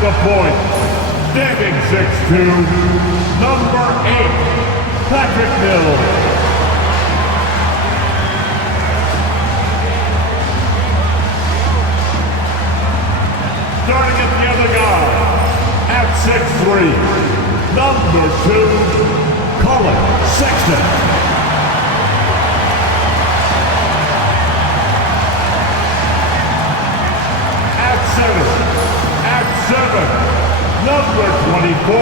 the point, standing 6'2", number 8, Patrick Mills. Starting at the other guy, at 6'3", number 2, Colin Sexton. At 7, number 24,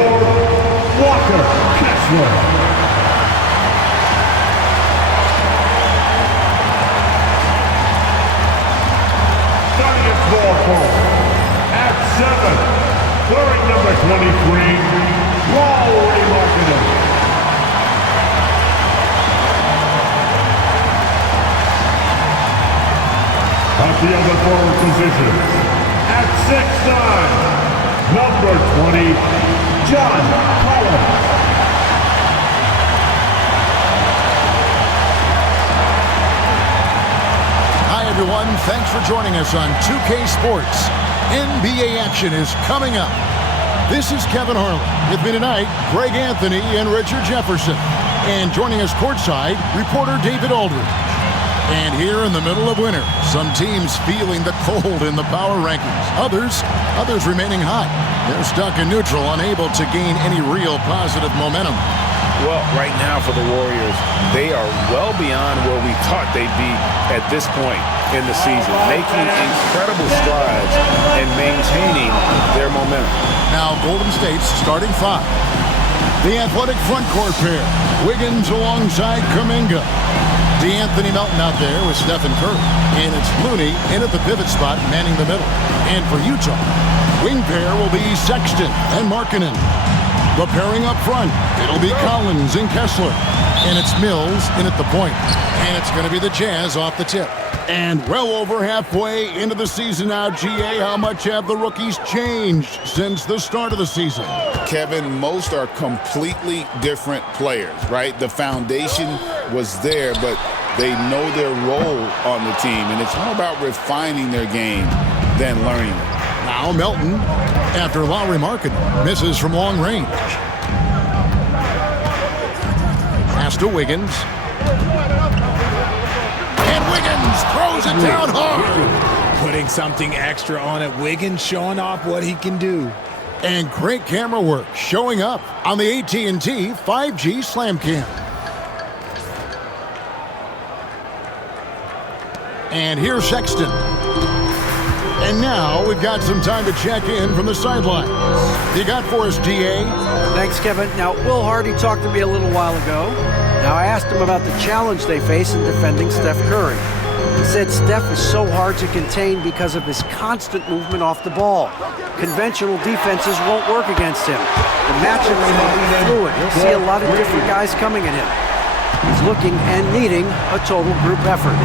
Walker Kessler. Starting at 4, at 7, wearing number 23, Lauri Markkanen. At the other forward position, at 6'9", number 20, John Collins. Hi everyone, thanks for joining us on 2K Sports. NBA action is coming up. This is Kevin Harlan. With me tonight, Greg Anthony and Richard Jefferson. And joining us courtside, reporter David Aldridge. And here in the middle of winter, some teams feeling the cold in the power rankings. Others remaining hot. They're stuck in neutral, unable to gain any real positive momentum. Well, right now for the Warriors, they are well beyond where we thought they'd be at this point in the season, making incredible strides and maintaining their momentum. Now Golden State's starting 5. The athletic front court pair, Wiggins alongside Kuminga. DeAnthony Melton out there with Stephen Curry. And it's Looney in at the pivot spot, manning the middle. And for Utah, wing pair will be Sexton and Markkanen. The pairing up front, it'll be Collins and Kessler. And it's Mills in at the point. And it's going to be the Jazz off the tip. And well over halfway into the season now, GA, how much have the rookies changed since the start of the season? Kevin, most are completely different players, right? The foundation was there, but they know their role on the team, and it's more about refining their game than learning it. Now Melton, after Lauri Markkanen misses from long range. Pass to Wiggins. And Wiggins throws it down hard. Putting something extra on it. Wiggins showing off what he can do. And great camera work showing up on the AT&T 5G Slam Cam. And here's Sexton. And now we've got some time to check in from the sidelines. You got for us, DA? Thanks, Kevin. Now, Will Hardy talked to me a little while ago. Now, I asked him about the challenge they face in defending Steph Curry. He said Steph is so hard to contain because of his constant movement off the ball. Conventional defenses won't work against him. The matchups will be fluid. He'll see a lot of different guys coming at him. He's looking and needing a total group effort.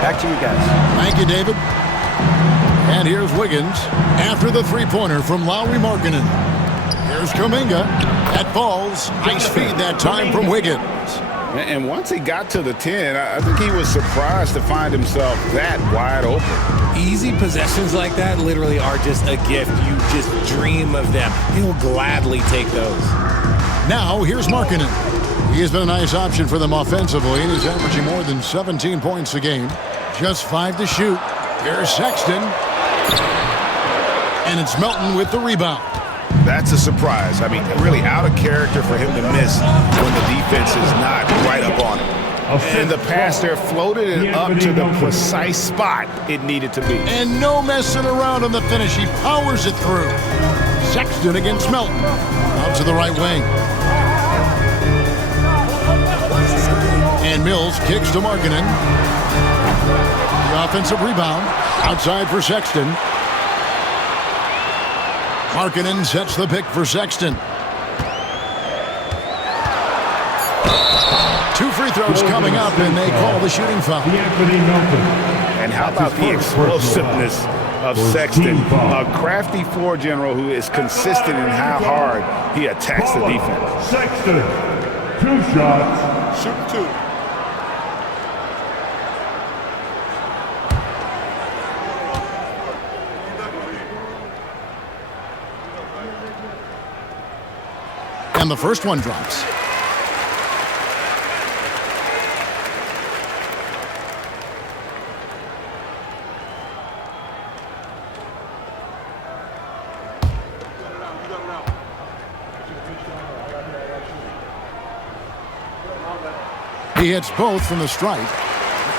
Back to you guys. Thank you, David. And here's Wiggins after the three-pointer from Lauri Markkanen. Here's Kuminga. That falls. Nice feed that time from Wiggins. And once he got to the 10, I think he was surprised to find himself that wide open. Easy possessions like that literally are just a gift. You just dream of them. He'll gladly take those. Now, here's Markkanen. He has been a nice option for them offensively, and he's averaging more than 17 points a game. Just 5 to shoot. Here's Sexton. And it's Melton with the rebound. That's a surprise. I mean, really out of character for him to miss when the defense is not right up on him. And the pass there floated it up to the precise spot it needed to be. And no messing around on the finish. He powers it through. Sexton against Melton. Out to the right wing. And Mills kicks to Markkanen. The offensive rebound. Outside for Sexton. Markkanen sets the pick for Sexton. 2 free throws coming up, and they call the shooting foul. And how about the explosiveness of Sexton, a crafty floor general who is consistent in how hard he attacks the defense. Sexton, 2 shots. Shoot 2. And the first one drops. He hits both from the stripe.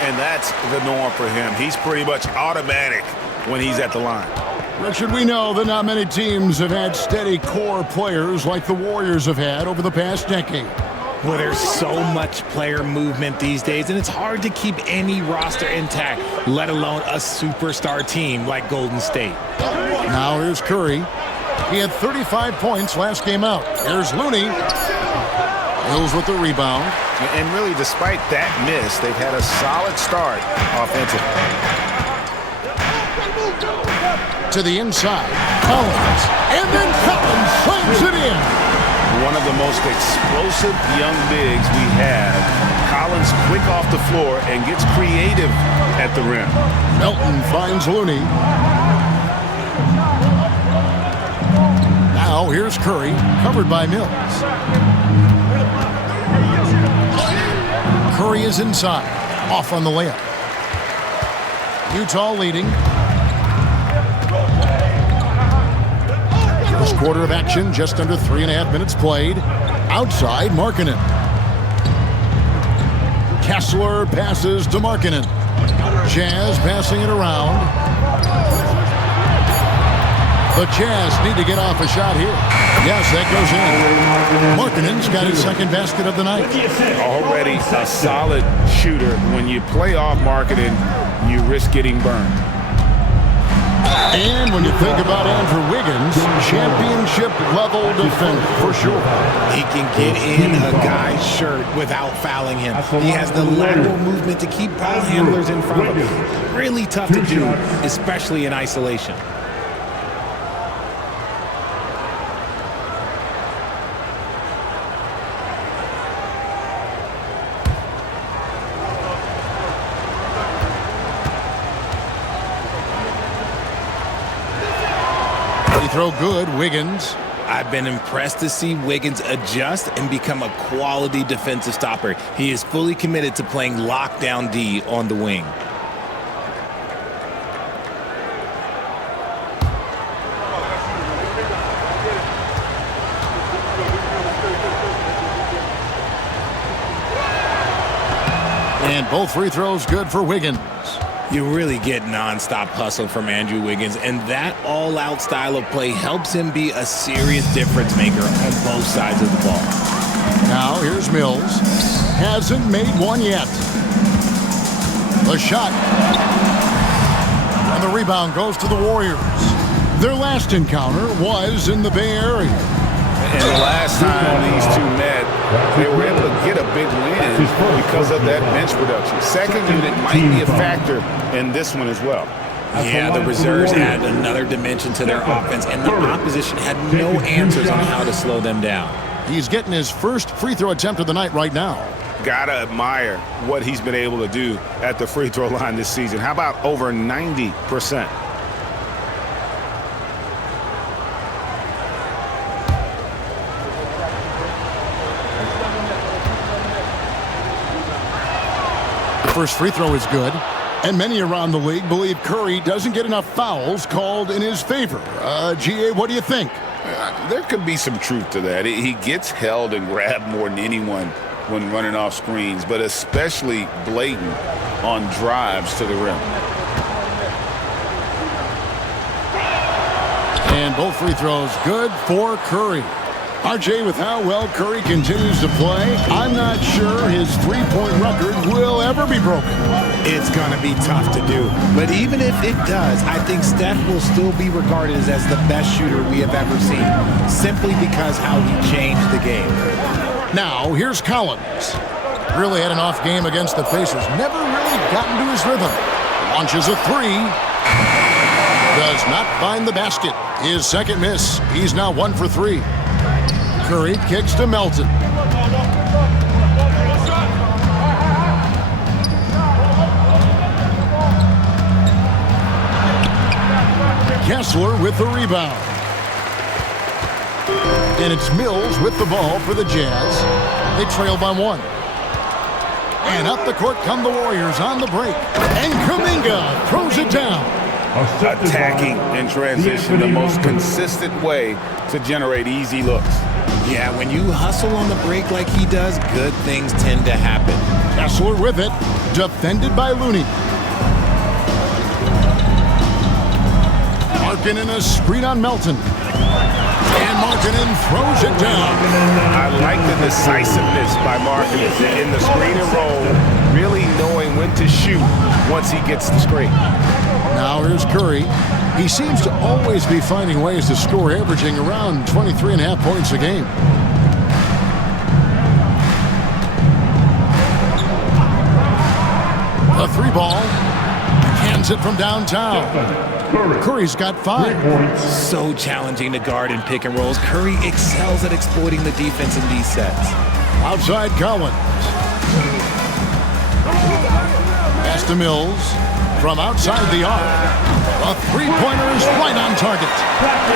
And that's the norm for him. He's pretty much automatic when he's at the line. Richard, we know that not many teams have had steady core players like the Warriors have had over the past decade. Well, there's so much player movement these days, and it's hard to keep any roster intact, let alone a superstar team like Golden State. Now here's Curry. He had 35 points last game out. Here's Looney. Mills with the rebound. And really, despite that miss, they've had a solid start offensively. To the inside, Collins. And then Collins slams it in. One of the most explosive young bigs we have. Collins quick off the floor and gets creative at the rim. Melton finds Looney. Now here's Curry, covered by Mills. Curry is inside, off on the layup. Utah leading. First quarter of action, just under 3.5 minutes played. Outside, Markkanen. Kessler passes to Markkanen. Jazz passing it around. The Jazz need to get off a shot here. Yes, that goes in. Markkanen's got his second basket of the night. Already a solid shooter. When you play off Markkanen, you risk getting burned. And when you think about Andrew Wiggins, championship-level defender for sure. He can get in a guy's shirt without fouling him. He has the lateral movement to keep ball handlers in front of him. Really tough to do, especially in isolation. Throw good, Wiggins. I've been impressed to see Wiggins adjust and become a quality defensive stopper. He is fully committed to playing lockdown D on the wing. And both free throws good for Wiggins. You really get nonstop hustle from Andrew Wiggins, and that all-out style of play helps him be a serious difference maker on both sides of the ball. Now here's Mills. Hasn't made one yet. The shot. And the rebound goes to the Warriors. Their last encounter was in the Bay Area. And the last time these two met, they were able to get a big win because of that bench production. Second unit might be a factor in this one as well. Yeah, the reserves add another dimension to their offense, and the opposition had no answers on how to slow them down. He's getting his first free throw attempt of the night right now. Gotta admire what he's been able to do at the free throw line this season. How about over 90%? First free throw is good, and many around the league believe Curry doesn't get enough fouls called in his favor. GA, what do you think? There could be some truth to that. He gets held and grabbed more than anyone when running off screens, but especially blatant on drives to the rim. And both free throws good for Curry. RJ, with how well Curry continues to play, I'm not sure his three-point record will ever be broken. It's going to be tough to do. But even if it does, I think Steph will still be regarded as the best shooter we have ever seen, simply because how he changed the game. Now, here's Collins. Really had an off game against the Pacers. Never really gotten to his rhythm. Launches a three. Does not find the basket. His second miss. He's now 1 for 3. Curry kicks to Melton. Kessler with the rebound. And it's Mills with the ball for the Jazz. They trail by 1. And up the court come the Warriors on the break. And Kuminga throws it down. Attacking in transition, the most consistent way to generate easy looks. Yeah, when you hustle on the break like he does, good things tend to happen. Kessler with it, defended by Looney. Markkanen a screen on Melton. And Markkanen throws it down. I like the decisiveness by Markkanen in the screen and roll, really knowing when to shoot once he gets the screen. Now here's Curry. He seems to always be finding ways to score, averaging around 23.5 points a game. A 3-ball. Hands it from downtown. Curry's got 5. So challenging to guard in pick and rolls. Curry excels at exploiting the defense in these sets. Outside Collins. Pass to Mills. From outside the arc. A 3-pointer is right on target.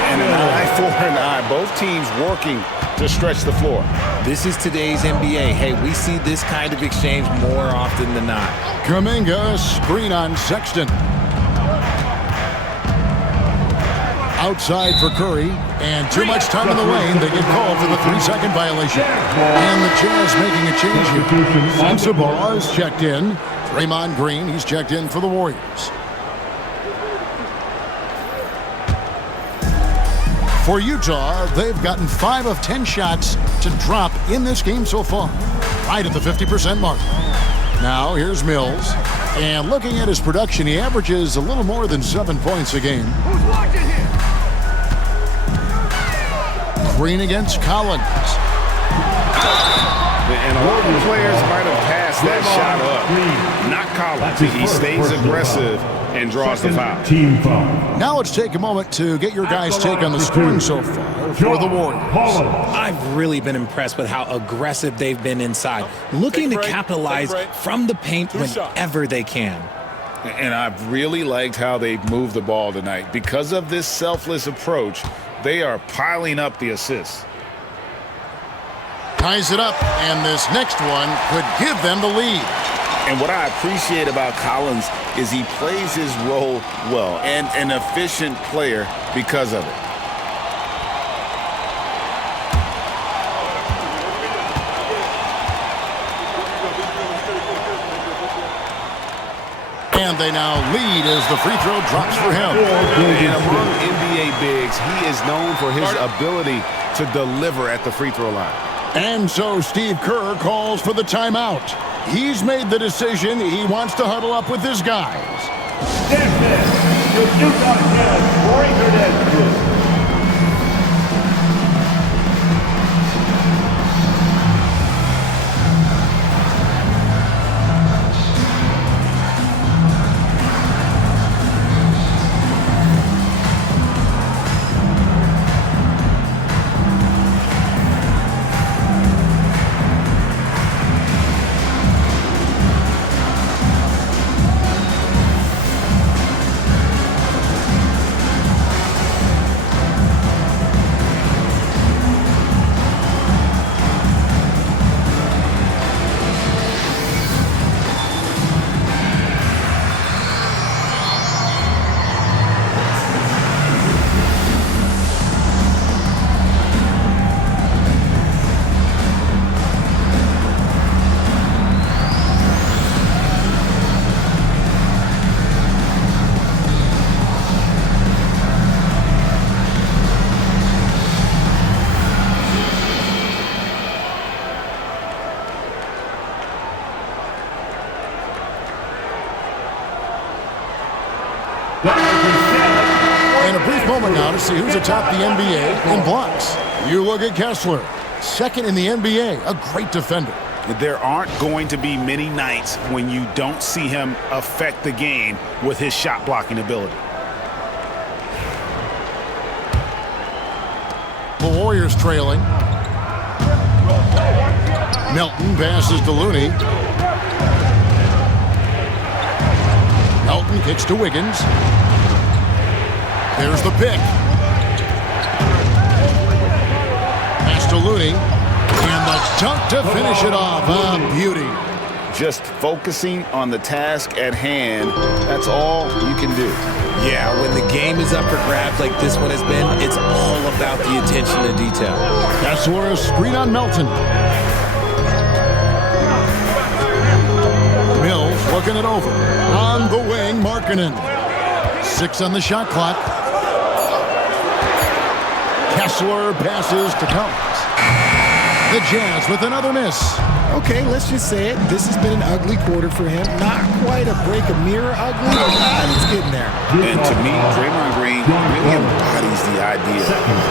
And an eye for an eye. Both teams working to stretch the floor. This is today's NBA. Hey, we see this kind of exchange more often than not. Kuminga, screen on Sexton. Outside for Curry, and too much time in the lane. They get called for the 3-second violation. And the Jazz making a change here. Sensabaugh is checked in. Draymond Green, he's checked in for the Warriors. For Utah, they've gotten 5 of 10 shots to drop in this game so far, right at the 50% mark. Now, here's Mills. And looking at his production, he averages a little more than 7 points a game. Who's watching here? Green against Collins. And a lot of players might have passed that shot up. Not Collins. He stays aggressive and draws the foul. Team foul. Now let's take a moment to get your guys' take on the scoring so far for the Warriors. I've really been impressed with how aggressive they've been inside, looking to capitalize from the paint whenever they can. And I've really liked how they've moved the ball tonight. Because of this selfless approach, they are piling up the assists. Ties it up, and this next one could give them the lead. And what I appreciate about Collins is he plays his role well and an efficient player because of it. And they now lead as the free throw drops for him. And among NBA bigs, he is known for his ability to deliver at the free throw line. And so Steve Kerr calls for the timeout. He's made the decision. He wants to huddle up with his guys. You do not get a greater than this. And a brief moment now to see who's atop the NBA in blocks. You look at Kessler, second in the NBA, a great defender. There aren't going to be many nights when you don't see him affect the game with his shot blocking ability. The Warriors trailing. Melton passes to Looney. Melton kicks to Wiggins. There's the pick. Looney. And the dunk to finish it off. A beauty. Just focusing on the task at hand, that's all you can do. Yeah, when the game is up for grabs like this one has been, it's all about the attention to detail. Kessler, a screen on Melton. Mills looking it over. On the wing, Markkanen. 6 on the shot clock. Kessler passes to Collins. The Jazz with another miss. Okay, let's just say it. This has been an ugly quarter for him. Not quite a break a mirror ugly, but it's getting there. And to me, Draymond Green really embodies the idea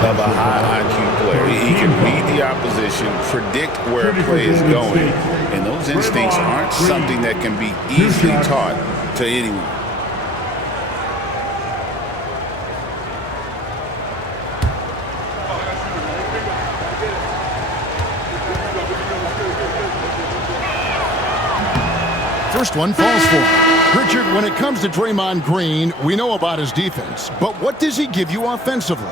of a high IQ player. He can read the opposition, predict where a play is going, and those instincts aren't something that can be easily taught to anyone. First one falls for him. Richard, when it comes to Draymond Green, we know about his defense, but what does he give you offensively?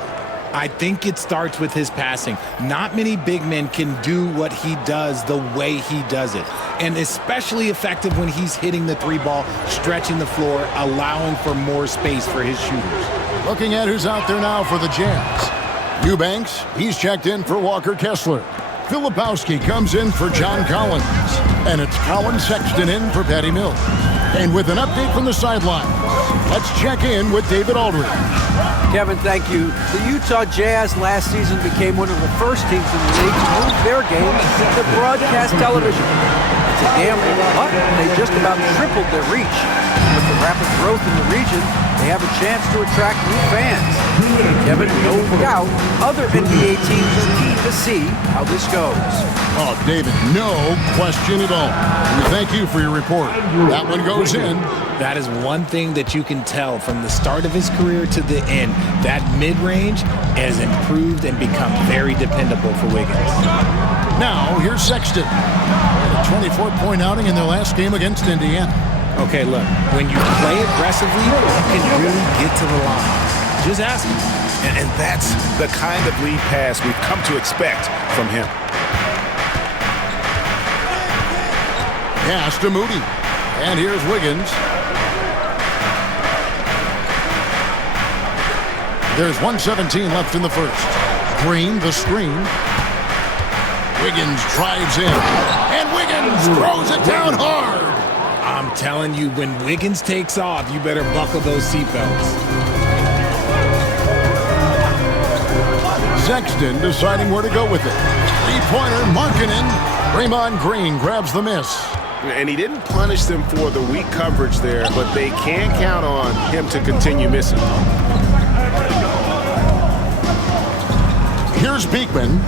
I think it starts with his passing. Not many big men can do what he does the way he does it. And especially effective when he's hitting the 3-ball, stretching the floor, allowing for more space for his shooters. Looking at who's out there now for the Jazz. Eubanks, he's checked in for Walker Kessler. Filipowski comes in for John Collins. And it's Colin Sexton in for Patty Mills. And with an update from the sideline, let's check in with David Aldridge. Kevin, thank you. The Utah Jazz last season became one of the first teams in the league to move their games to broadcast television. It's a gamble, but they just about tripled their reach. With the rapid growth in the region, they have a chance to attract new fans. Kevin, no doubt, other NBA teams are keen to see how this goes. Oh, David, no question at all. We thank you for your report. That one goes in. That is one thing that you can tell from the start of his career to the end. That mid-range has improved and become very dependable for Wiggins. Now, here's Sexton. A 24-point outing in their last game against Indiana. Okay, look, when you play aggressively, you can really get to the line. Just ask him. And that's the kind of lead pass we've come to expect from him. Pass to Moody. And here's Wiggins. There's 1:17 left in the first. Green, the screen. Wiggins drives in. And Wiggins throws it down hard. I'm telling you, when Wiggins takes off, you better buckle those seatbelts. Sexton deciding where to go with it. Three-pointer, Markkanen. Draymond Green grabs the miss. And he didn't punish them for the weak coverage there, but they can count on him to continue missing. Here's Beekman,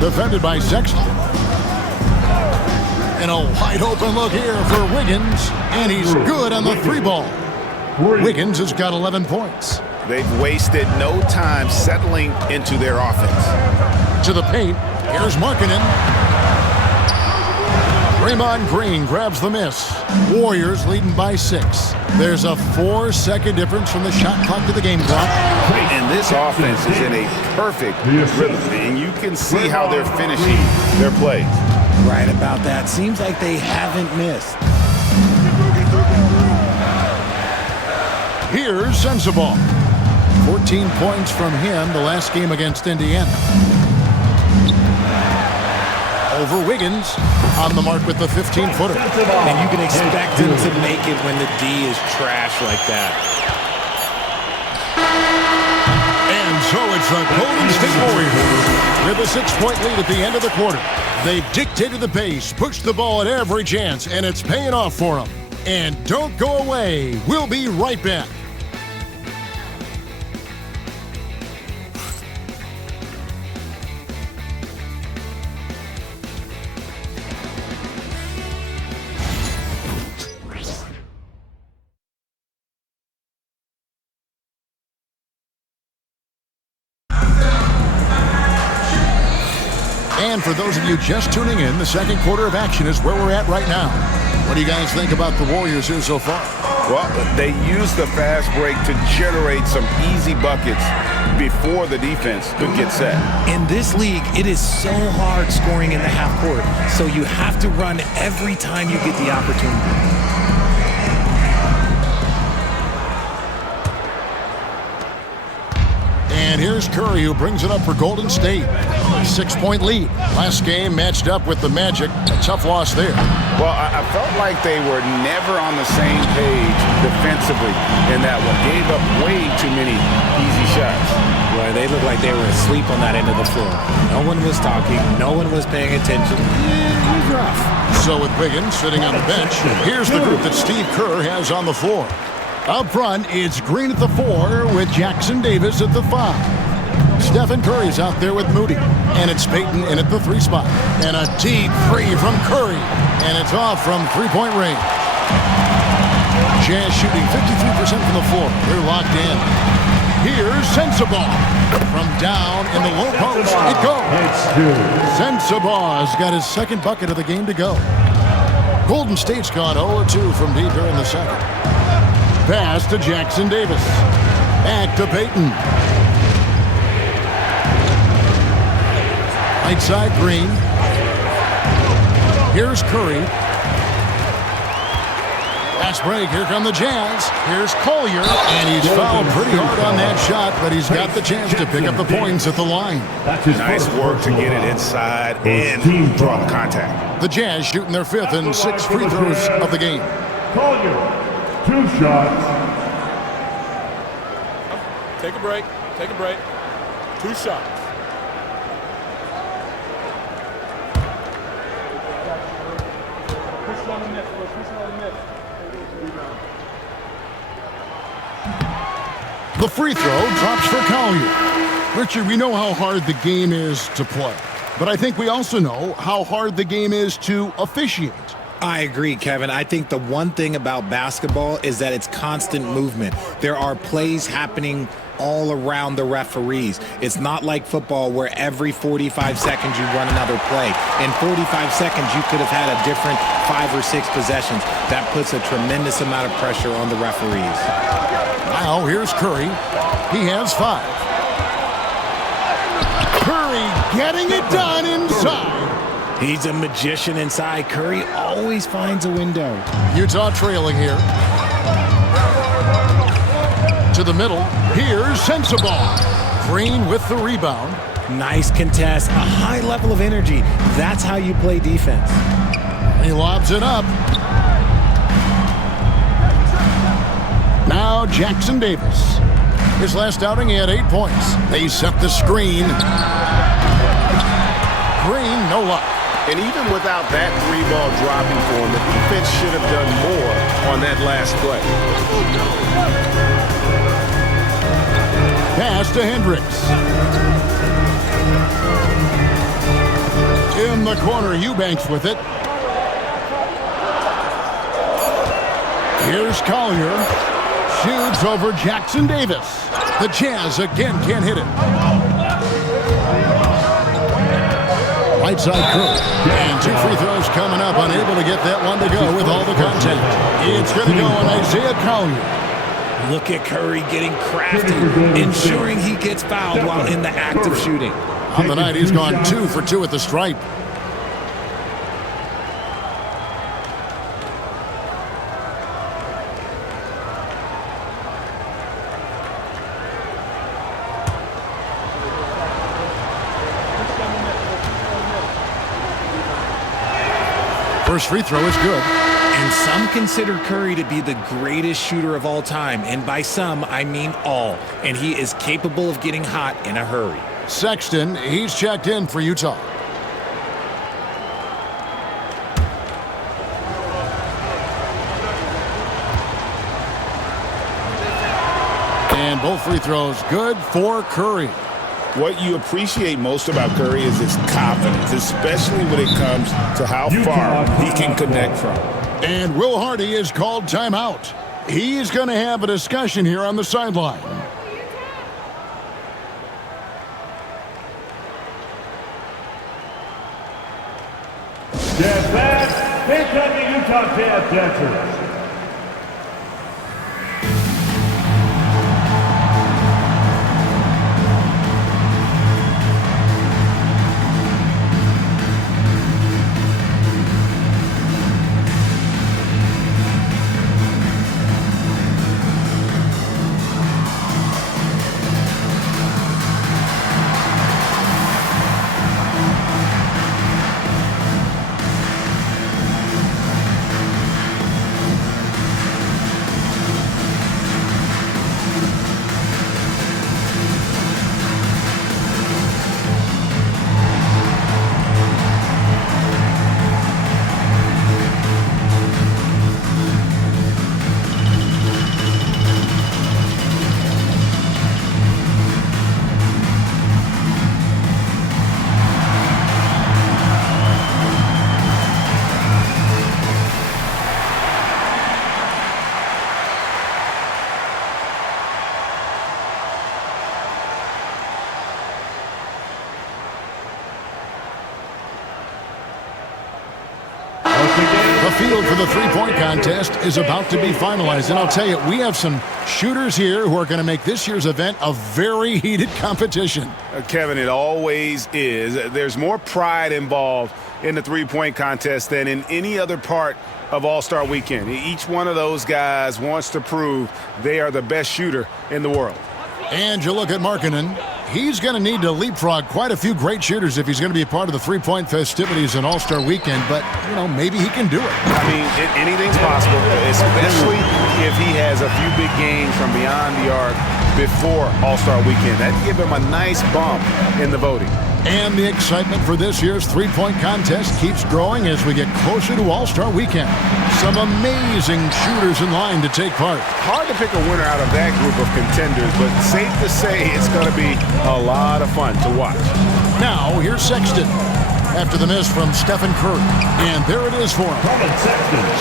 defended by Sexton. And a wide-open look here for Wiggins, and he's good on the 3-ball. Wiggins has got 11 points. They've wasted no time settling into their offense. To the paint, here's Markkanen. Draymond Green grabs the miss. Warriors leading by 6. There's a 4-second difference from the shot clock to the game clock. And this offense is in a perfect rhythm, and you can see how they're finishing their plays. Right about that. Seems like they haven't missed. Here's Sensabaugh. 14 points from him the last game against Indiana. Over Wiggins, on the mark with the 15-footer. And you can expect him to make it when the D is trash like that. And so it's the Golden State Warriors with a 6-point lead at the end of the quarter. They've dictated the pace, pushed the ball at every chance, and it's paying off for them. And don't go away. We'll be right back. And for those of you just tuning in, the second quarter of action is where we're at right now. What do you guys think about the Warriors here so far? Well, they use the fast break to generate some easy buckets before the defense could get set. In this league, it is so hard scoring in the half court, so you have to run every time you get the opportunity. And here's Curry, who brings it up for Golden State. 6-point lead. Last game matched up with the Magic. A tough loss there. Well, I felt like they were never on the same page defensively in that one. Gave up way too many easy shots. Well, they looked like they were asleep on that end of the floor. No one was talking. No one was paying attention. It was rough. So with Wiggins sitting on the bench, here's the group that Steve Kerr has on the floor. Up front, it's Green at the 4 with Jackson Davis at the 5. Stephen Curry's out there with Moody. And it's Payton in at the 3 spot. And a deep three from Curry. And it's off from three-point range. Jazz shooting 53% from the floor. They're locked in. Here's Sensabaugh. From down in the low post, it goes. Sensabaugh's got his second bucket of the game to go. Golden State's gone 0-2 from deep here in the second. Pass to Jackson Davis. Back to Payton. Right side, Green. Here's Curry. Fast break. Here come the Jazz. Here's Collier. And he's fouled pretty hard on that shot, but he's got the chance to pick up the points at the line. Nice work to get it inside and draw the contact. The Jazz shooting their 5th and 6th free throws of the game. Collier, 2 shots. Take a break. Take a break. 2 shots. The free throw drops for Collier. Richard, we know how hard the game is to play, but I think we also know how hard the game is to officiate. I agree, Kevin. I think the one thing about basketball is that it's constant movement. There are plays happening all around the referees. It's not like football where every 45 seconds you run another play. In 45 seconds, you could have had a different 5 or 6 possessions. That puts a tremendous amount of pressure on the referees. Now, here's Curry. He has 5. Curry getting it done inside. He's a magician inside. Curry always finds a window. Utah trailing here. To the middle. Here's Sensabaugh. Green with the rebound. Nice contest. A high level of energy. That's how you play defense. He lobs it up. Now Jackson Davis. His last outing, he had 8 points. They set the screen. Green, no luck. And even without that 3-ball dropping for him, the defense should have done more on that last play. Pass to Hendricks. In the corner, Eubanks with it. Here's Collier. Shoots over Jackson Davis. The Jazz again can't hit it. Right side Curry. And 2 free throws coming up. Unable to get that one to go with all the contact. It's going to go on Isaiah Collier. Look at Curry getting crafty, ensuring he gets fouled while in the act of shooting. On the night, he's gone 2 for 2 at the stripe. First free throw is good. And some consider Curry to be the greatest shooter of all time. And by some, I mean all. And he is capable of getting hot in a hurry. Sexton, he's checked in for Utah. And both free throws good for Curry. What you appreciate most about Curry is his confidence, especially when it comes to how far he can connect from. And Will Hardy is called timeout. He's going to have a discussion here on the sideline. Step back, here comes tap dancers. The field for the three-point contest is about to be finalized. And I'll tell you, we have some shooters here who are going to make this year's event a very heated competition. Kevin, it always is. There's more pride involved in the three-point contest than in any other part of All-Star Weekend. Each one of those guys wants to prove they are the best shooter in the world. And you look at Markkanen. He's going to need to leapfrog quite a few great shooters if he's going to be a part of the three-point festivities in All-Star Weekend. But, you know, maybe he can do it. I mean, anything's possible, especially if he has a few big games from beyond the arc before All-Star Weekend. That'd give him a nice bump in the voting. And the excitement for this year's three-point contest keeps growing as we get closer to All-Star Weekend. Some amazing shooters in line to take part. Hard to pick a winner out of that group of contenders, but safe to say it's going to be a lot of fun to watch. Now, here's Sexton. After the miss from Stephen Curry. And there it is for him.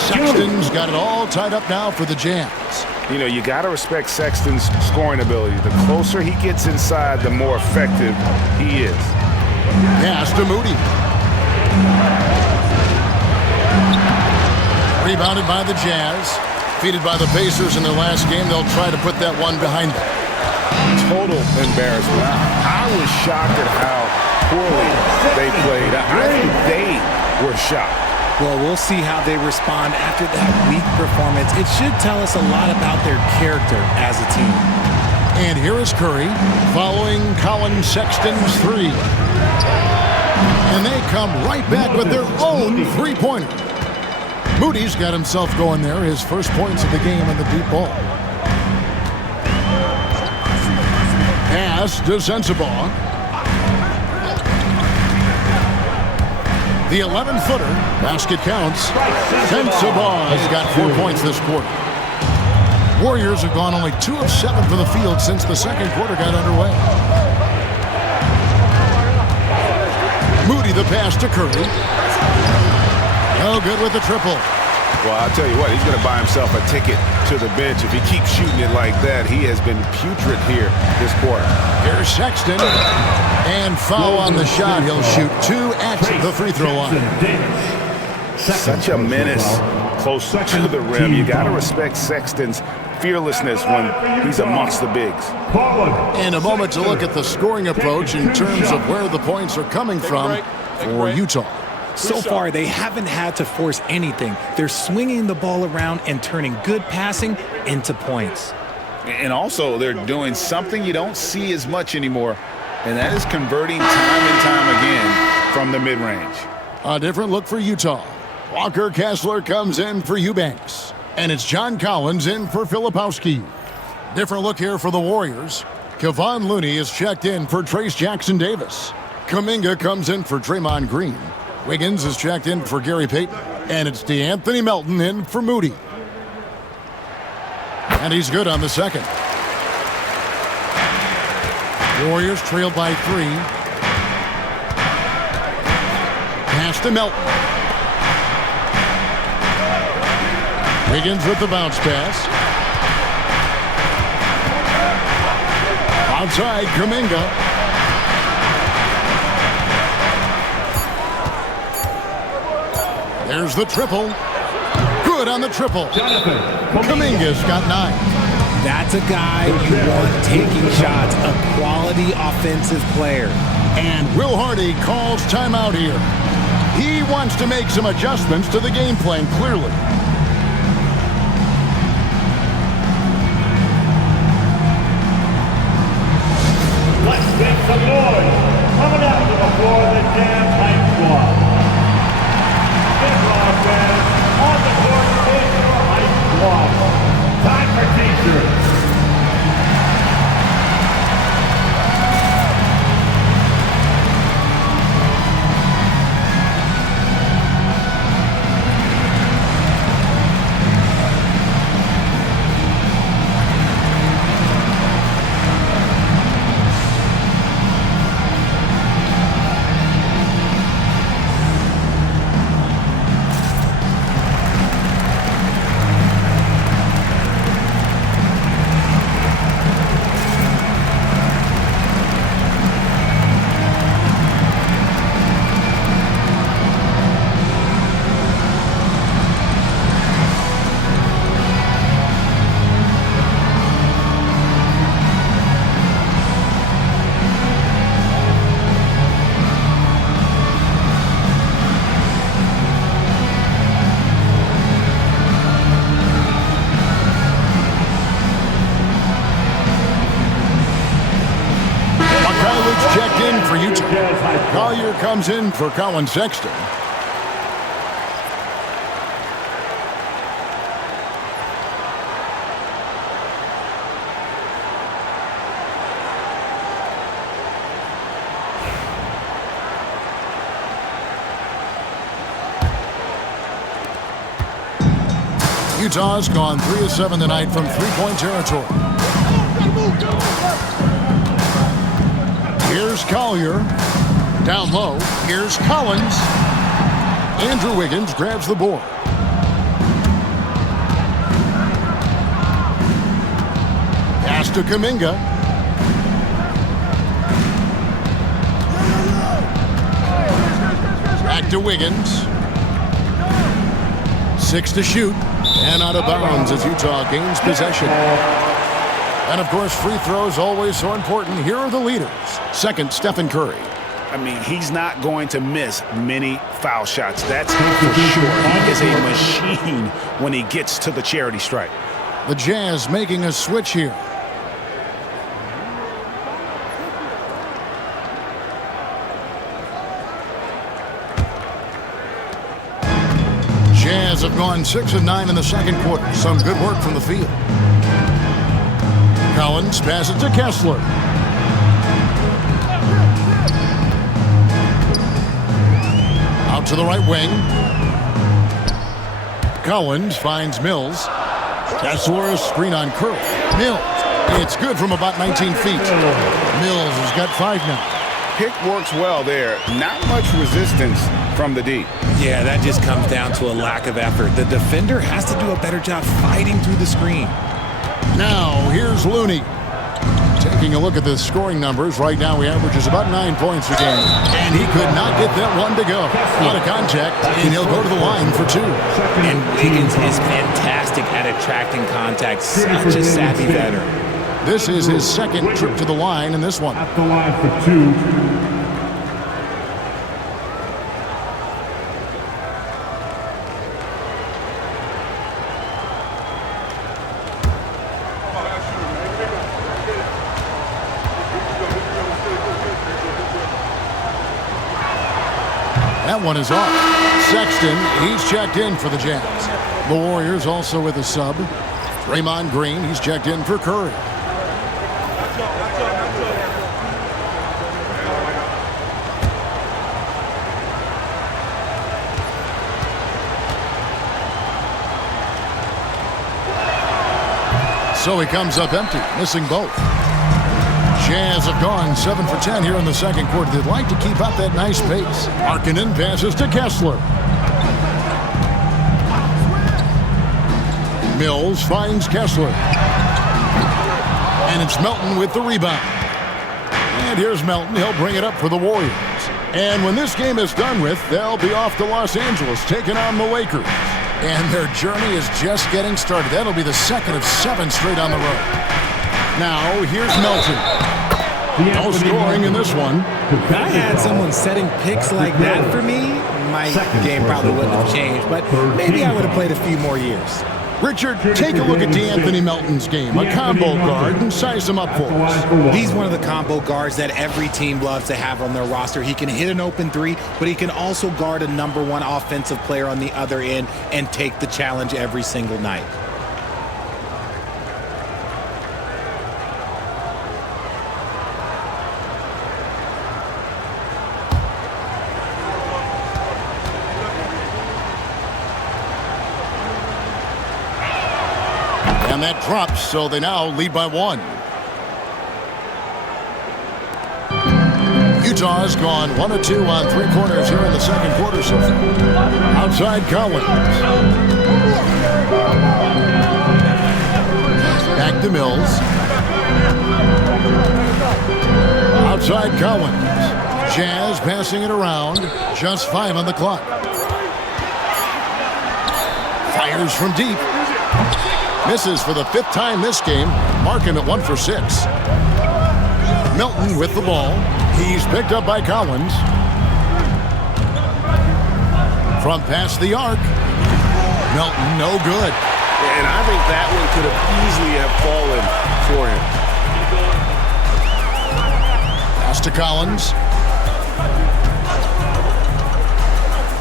Sexton's got it all tied up now for the Jazz. You know, you got to respect Sexton's scoring ability. The closer he gets inside, the more effective he is. Pass to Moody. Rebounded by the Jazz. Defeated by the Pacers in their last game. They'll try to put that one behind them. Total embarrassment. I was shocked at how poorly they played. I think they were shocked. Well, we'll see how they respond after that weak performance. It should tell us a lot about their character as a team. And here is Curry following Colin Sexton's three. And they come right back with their own three-pointer. Moody's got himself going there, his first points of the game in the deep ball. Pass to Sensabaugh. The 11-footer, basket counts. Sensabaugh has got 4 points this quarter. Warriors have gone only 2 of 7 from the field since the second quarter got underway. Moody the pass to Curry. No good with the triple. Well, I'll tell you what, he's going to buy himself a ticket to the bench. If he keeps shooting it like that, he has been putrid here this quarter. Here's Sexton. And foul on the shot. He'll shoot 2 at the free throw line. Such a menace close to the rim. You got to respect Sexton's fearlessness when he's amongst the bigs. And a moment to look at the scoring approach in terms of where the points are coming from for Utah. So far, they haven't had to force anything. They're swinging the ball around and turning good passing into points. And also, they're doing something you don't see as much anymore, and that is converting time and time again from the mid-range. A different look for Utah. Walker Kessler comes in for Eubanks. And it's John Collins in for Filipowski. Different look here for the Warriors. Kevon Looney is checked in for Trace Jackson-Davis. Kuminga comes in for Draymond Green. Wiggins is checked in for Gary Payton. And it's DeAnthony Melton in for Moody. And he's good on the second. Warriors trail by 3. Pass to Melton. Wiggins with the bounce pass. Outside, Kuminga. There's the triple. good on the triple. Kuminga's got 9. That's a guy you want taking shots, a quality offensive player. And Will Hardy calls timeout here. He wants to make some adjustments to the game plan, clearly. Let's make some noise. Coming out to the floor, the Jazz Hype Squad. Big Rock fans, on the court is your Hype Squad. Time for t-shirts. Checked in for Utah. Collier comes in for Colin Sexton. Utah's gone 3 of 7 tonight from three-point territory. Here's Collier. Down low. Here's Collins. Andrew Wiggins grabs the board. Pass to Kuminga. Back to Wiggins. 6 to shoot. And out of bounds as Utah gains possession. And, of course, free throws always so important. Here are the leaders. Second, Stephen Curry. I mean, he's not going to miss many foul shots. That's for sure. He is a machine when he gets to the charity stripe. The Jazz making a switch here. Jazz have gone 6 of 9 in the second quarter. Some good work from the field. Collins passes to Kessler. Out to the right wing. Collins finds Mills. Kessler a screen on Curry. Mills. It's good from about 19 feet. Mills has got 5 now. Pick works well there. Not much resistance from the D. Yeah, that just comes down to a lack of effort. The defender has to do a better job fighting through the screen. Now, here's Looney. Taking a look at the scoring numbers, right now he averages about 9 points a game. And he could not get that one to go. Out of contact, and he'll go to the line for 2. And Wiggins is fantastic at attracting contact. Such a savvy veteran. This is his second trip to the line in this one. At the line for 2. That one is off. Sexton, he's checked in for the Jazz. The Warriors also with a sub. Draymond Green, he's checked in for Curry. So he comes up empty, missing both. Jazz have gone 7 for 10 here in the second quarter. They'd like to keep up that nice pace. Markkanen passes to Kessler. Mills finds Kessler. And it's Melton with the rebound. And here's Melton. He'll bring it up for the Warriors. And when this game is done with, they'll be off to Los Angeles, taking on the Lakers. And their journey is just getting started. That'll be the second of 7 straight on the road. Now, here's Melton. No scoring in this one. If I had someone setting picks like that for me, my game probably wouldn't have changed, but maybe I would have played a few more years. Richard, take a look at D'Anthony Melton's game, a combo guard, and size him up for us. He's one of the combo guards that every team loves to have on their roster. He can hit an open three, but he can also guard a #1 offensive player on the other end and take the challenge every single night. And that drops, so they now lead by 1. Utah's gone 1 of 2 on 3 corners here in the second quarter so far. Outside Collins. Back to Mills. Outside Collins. Jazz passing it around. Just 5 on the clock. Fires from deep. Misses for the 5th time this game, marking it 1 for 6. Melton with the ball. He's picked up by Collins. From past the arc. Melton, no good. And I think that one could have easily have fallen for him. Pass to Collins.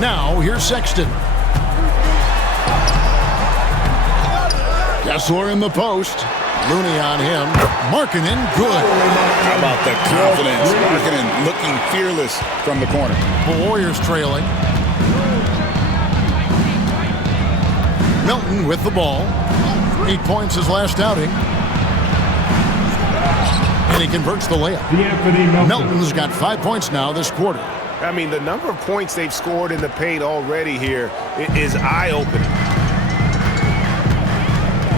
Now, here's Sexton. Kessler in the post. Looney on him. Markkanen, good. How about the confidence? Markkanen looking fearless from the corner. The Warriors trailing. Melton with the ball. 8 points his last outing. And he converts the layup. Melton's got 5 points now this quarter. I mean, the number of points they've scored in the paint already here is eye-opening.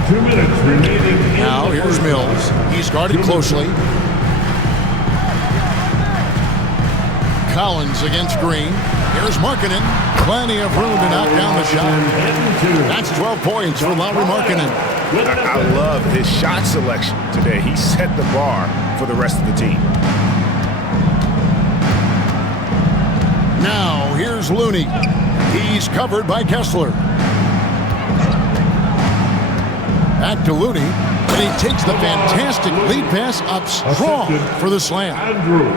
2 minutes remaining. Now here's Mills. He's guarded closely. Collins against Green. Here's Markkanen. Plenty of room to knock down the shot. That's 12 points for Lauri Markkanen. I love his shot selection today. He set the bar for the rest of the team. Now here's Looney. He's covered by Kessler. Back to Looney, and he takes the fantastic lead pass up strong for the slam.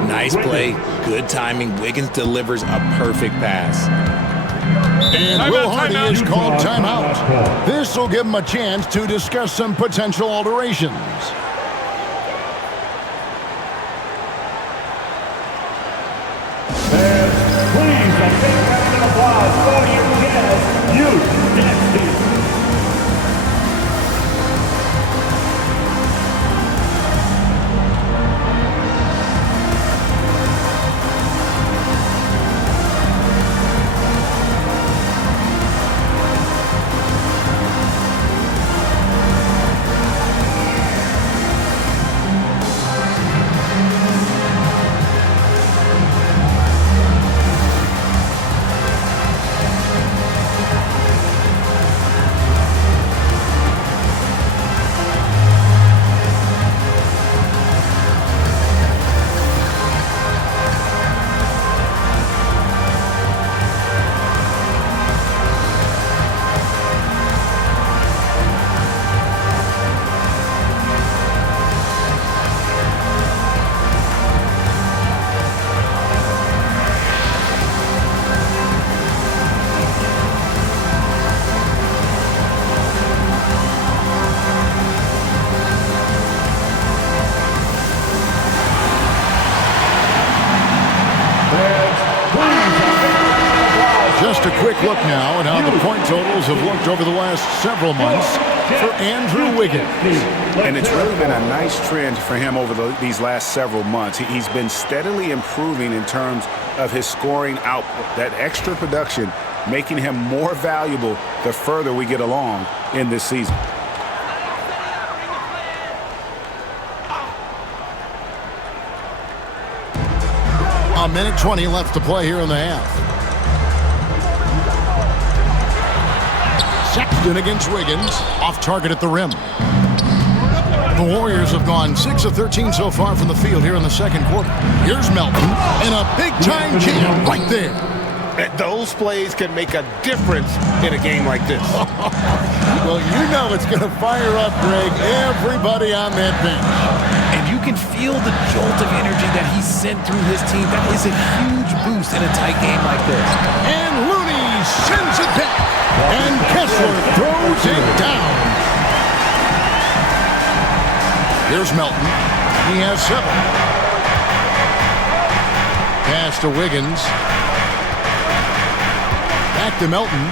Nice play, good timing. Wiggins delivers a perfect pass. And Will Hardy is called timeout. This will give him a chance to discuss some potential alterations. And please, a big round of applause for your Jazz youth dance team. Just a quick look now at how the point totals have looked over the last several months for Andrew Wiggins. And it's really been a nice trend for him over these last several months. He's been steadily improving in terms of his scoring output. That extra production making him more valuable the further we get along in this season. A minute 20 left to play here in the half. Sexton against Wiggins. Off target at the rim. The Warriors have gone 6 of 13 so far from the field here in the second quarter. Here's Melton, and a big-time jam right there. Those plays can make a difference in a game like this. Well, you know it's going to fire up, Greg, everybody on that bench. And you can feel the jolt of energy that he sent through his team. That is a huge boost in a tight game like this. And Looney sends it back. And Kessler throws it down. Here's Melton. He has 7. Pass to Wiggins. Back to Melton.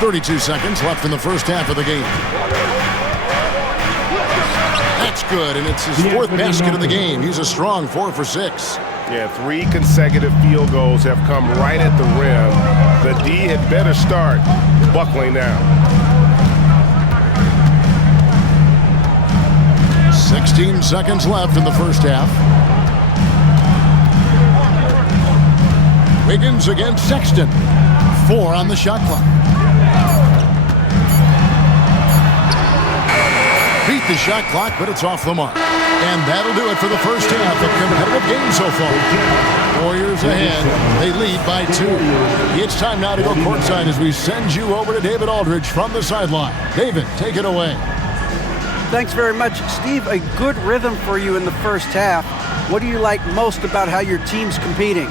32 seconds left in the first half of the game. That's good, and it's his 4th basket of the game. He's a strong 4 for 6. Yeah, 3 consecutive field goals have come right at the rim. The D had better start buckling down. 16 seconds left in the first half. Wiggins against Sexton. 4 on the shot clock. Beat the shot clock, but it's off the mark. And that'll do it for the first half of competitive game so far. Warriors ahead. They lead by 2. It's time now to go courtside as we send you over to David Aldridge from the sideline. David, take it away. Thanks very much, Steve. A good rhythm for you in the first half. What do you like most about how your team's competing?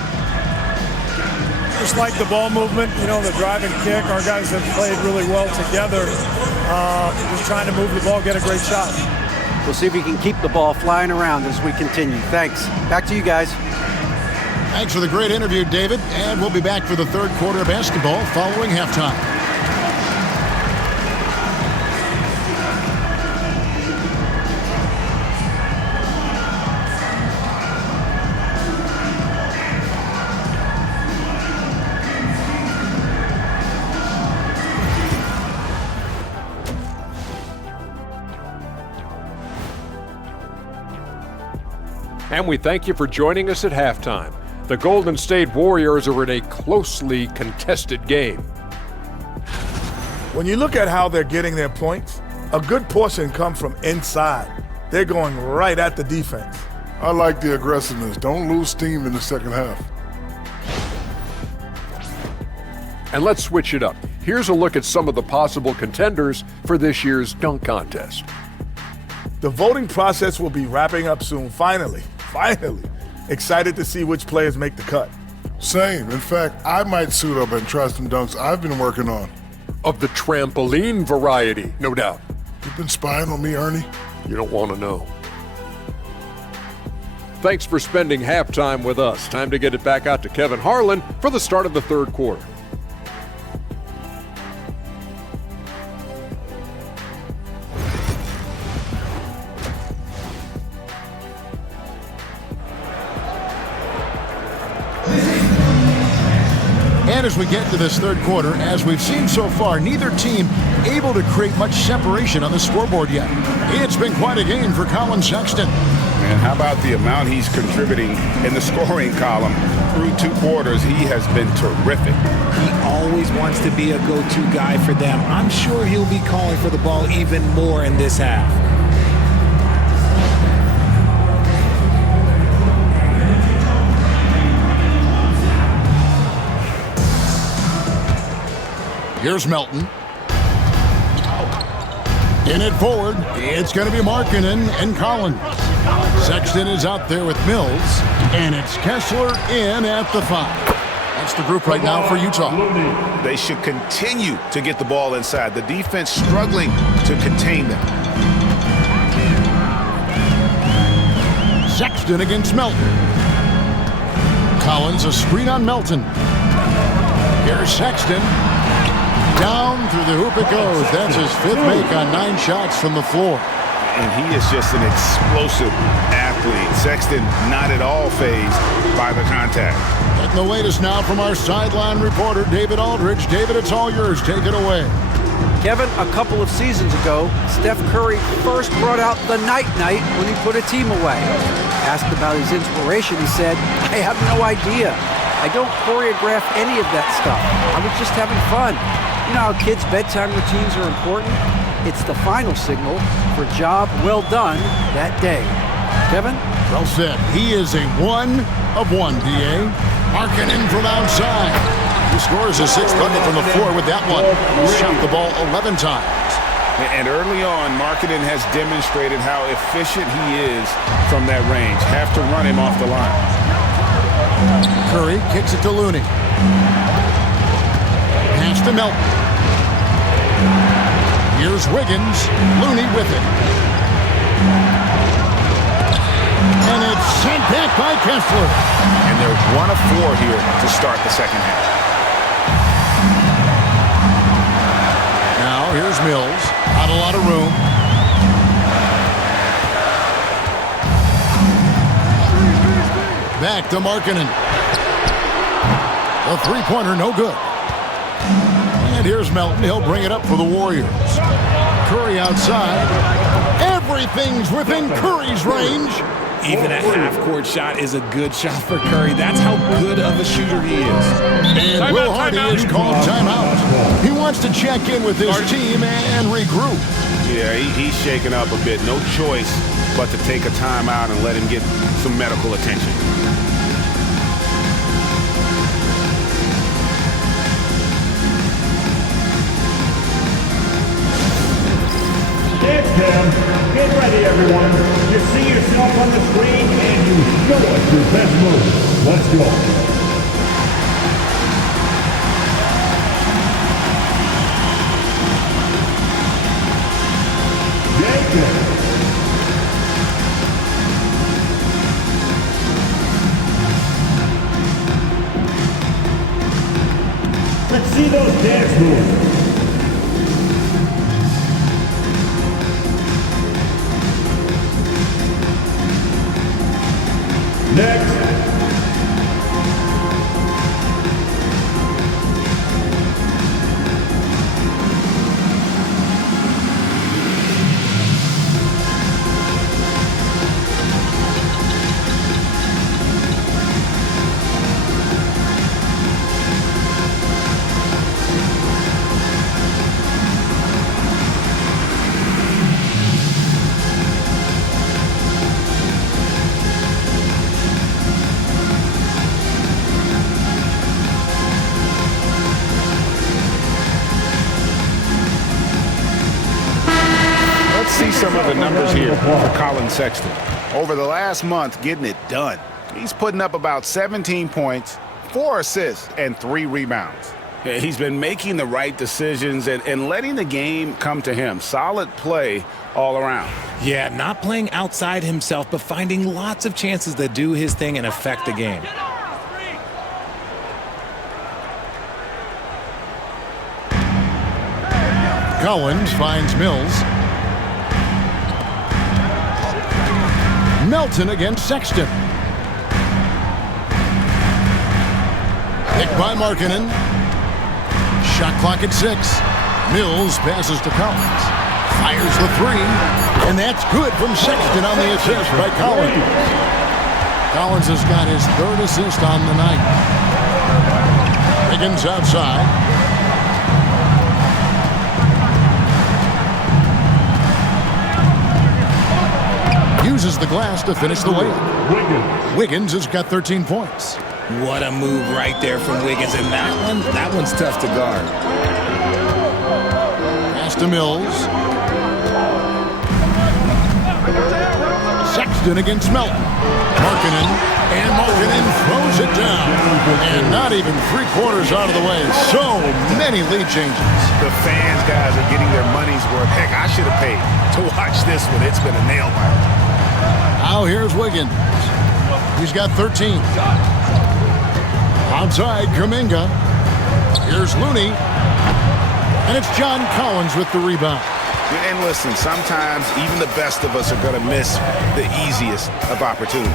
Just like the ball movement, you know, the drive and kick. Our guys have played really well together. Just trying to move the ball, get a great shot. We'll see if we can keep the ball flying around as we continue. Thanks. Back to you guys. Thanks for the great interview, David. And we'll be back for the third quarter of basketball following halftime. And we thank you for joining us at halftime. The Golden State Warriors are in a closely contested game. When you look at how they're getting their points, a good portion comes from inside. They're going right at the defense. I like the aggressiveness. Don't lose steam in the second half. And let's switch it up. Here's a look at some of the possible contenders for this year's dunk contest. The voting process will be wrapping up soon. Finally. Excited to see which players make the cut. Same. In fact, I might suit up and try some dunks I've been working on. Of the trampoline variety, no doubt. You've been spying on me, Ernie? You don't want to know. Thanks for spending halftime with us. Time to get it back out to Kevin Harlan for the start of the third quarter. And as we get to this third quarter, as we've seen so far, neither team able to create much separation on the scoreboard yet. It's been quite a game for Colin Sexton. And how about the amount he's contributing in the scoring column? Through 2 quarters, he has been terrific. He always wants to be a go-to guy for them. I'm sure he'll be calling for the ball even more in this half. Here's Melton. In it forward, it's going to be Markkanen and Collins. Sexton is out there with Mills, and it's Kessler in at the 5. That's the group right now for Utah. They should continue to get the ball inside. The defense struggling to contain them. Sexton against Melton. Collins, a screen on Melton. Here's Sexton. Down through the hoop it goes. That's his 5th make on 9 shots from the floor. And he is just an explosive athlete. Sexton not at all fazed by the contact. Getting the latest now from our sideline reporter, David Aldridge. David, it's all yours. Take it away. Kevin, a couple of seasons ago, Steph Curry first brought out the night-night when he put a team away. Asked about his inspiration, he said, "I have no idea. I don't choreograph any of that stuff. I was just having fun. You know how kids' bedtime routines are important? It's the final signal for job well done that day. Kevin? Well said. He is a 1 of 1, D.A. Markkanen from outside. He scores his 6th bucket from the floor with that one. He's shot the ball 11 times. And early on, Markkanen has demonstrated how efficient he is from that range. Have to run him off the line. Curry kicks it to Looney. Pass to Melton. Here's Wiggins. Looney with it. And it's sent back by Kessler. And they're 1 of 4 here to start the second half. Now here's Mills. Not a lot of room. Back to Markkanen. The three-pointer, no good. And here's Melton. He'll bring it up for the Warriors. Curry outside. Everything's within Curry's range. Even a half-court shot is a good shot for Curry. That's how good of a shooter he is. And Will Hardy is called timeout. He wants to check in with his team and regroup. Yeah, he's shaken up a bit. No choice but to take a timeout and let him get some medical attention. Dance cam, get ready everyone. You see yourself on the screen and you show us your best move. Let's go. Jacob. Let's see those dance moves. Next. Some of the numbers here for Colin Sexton. Over the last month, getting it done. He's putting up about 17 points, 4 assists, and 3 rebounds. He's been making the right decisions and letting the game come to him. Solid play all around. Yeah, not playing outside himself, but finding lots of chances to do his thing and affect the game. Collins finds Mills. Melton against Sexton. Picked by Markkanen. Shot clock at 6. Mills passes to Collins. Fires the 3. And that's good from Sexton on the assist by Collins. Collins has got his 3rd assist on the night. Wiggins outside. Uses the glass to finish the layup. Wiggins has got 13 points. What a move right there from Wiggins. And that one's tough to guard. Pass to Mills. Sexton against Melton. Markkanen. And Markkanen throws it down. And not even 3/4 out of the way. So many lead changes. The fans, guys, are getting their money's worth. Heck, I should have paid to watch this one. It's been a nail biter. Now here's Wiggins. He's got 13. Outside, Kuminga. Here's Looney. And it's John Collins with the rebound. And listen, sometimes even the best of us are going to miss the easiest of opportunities.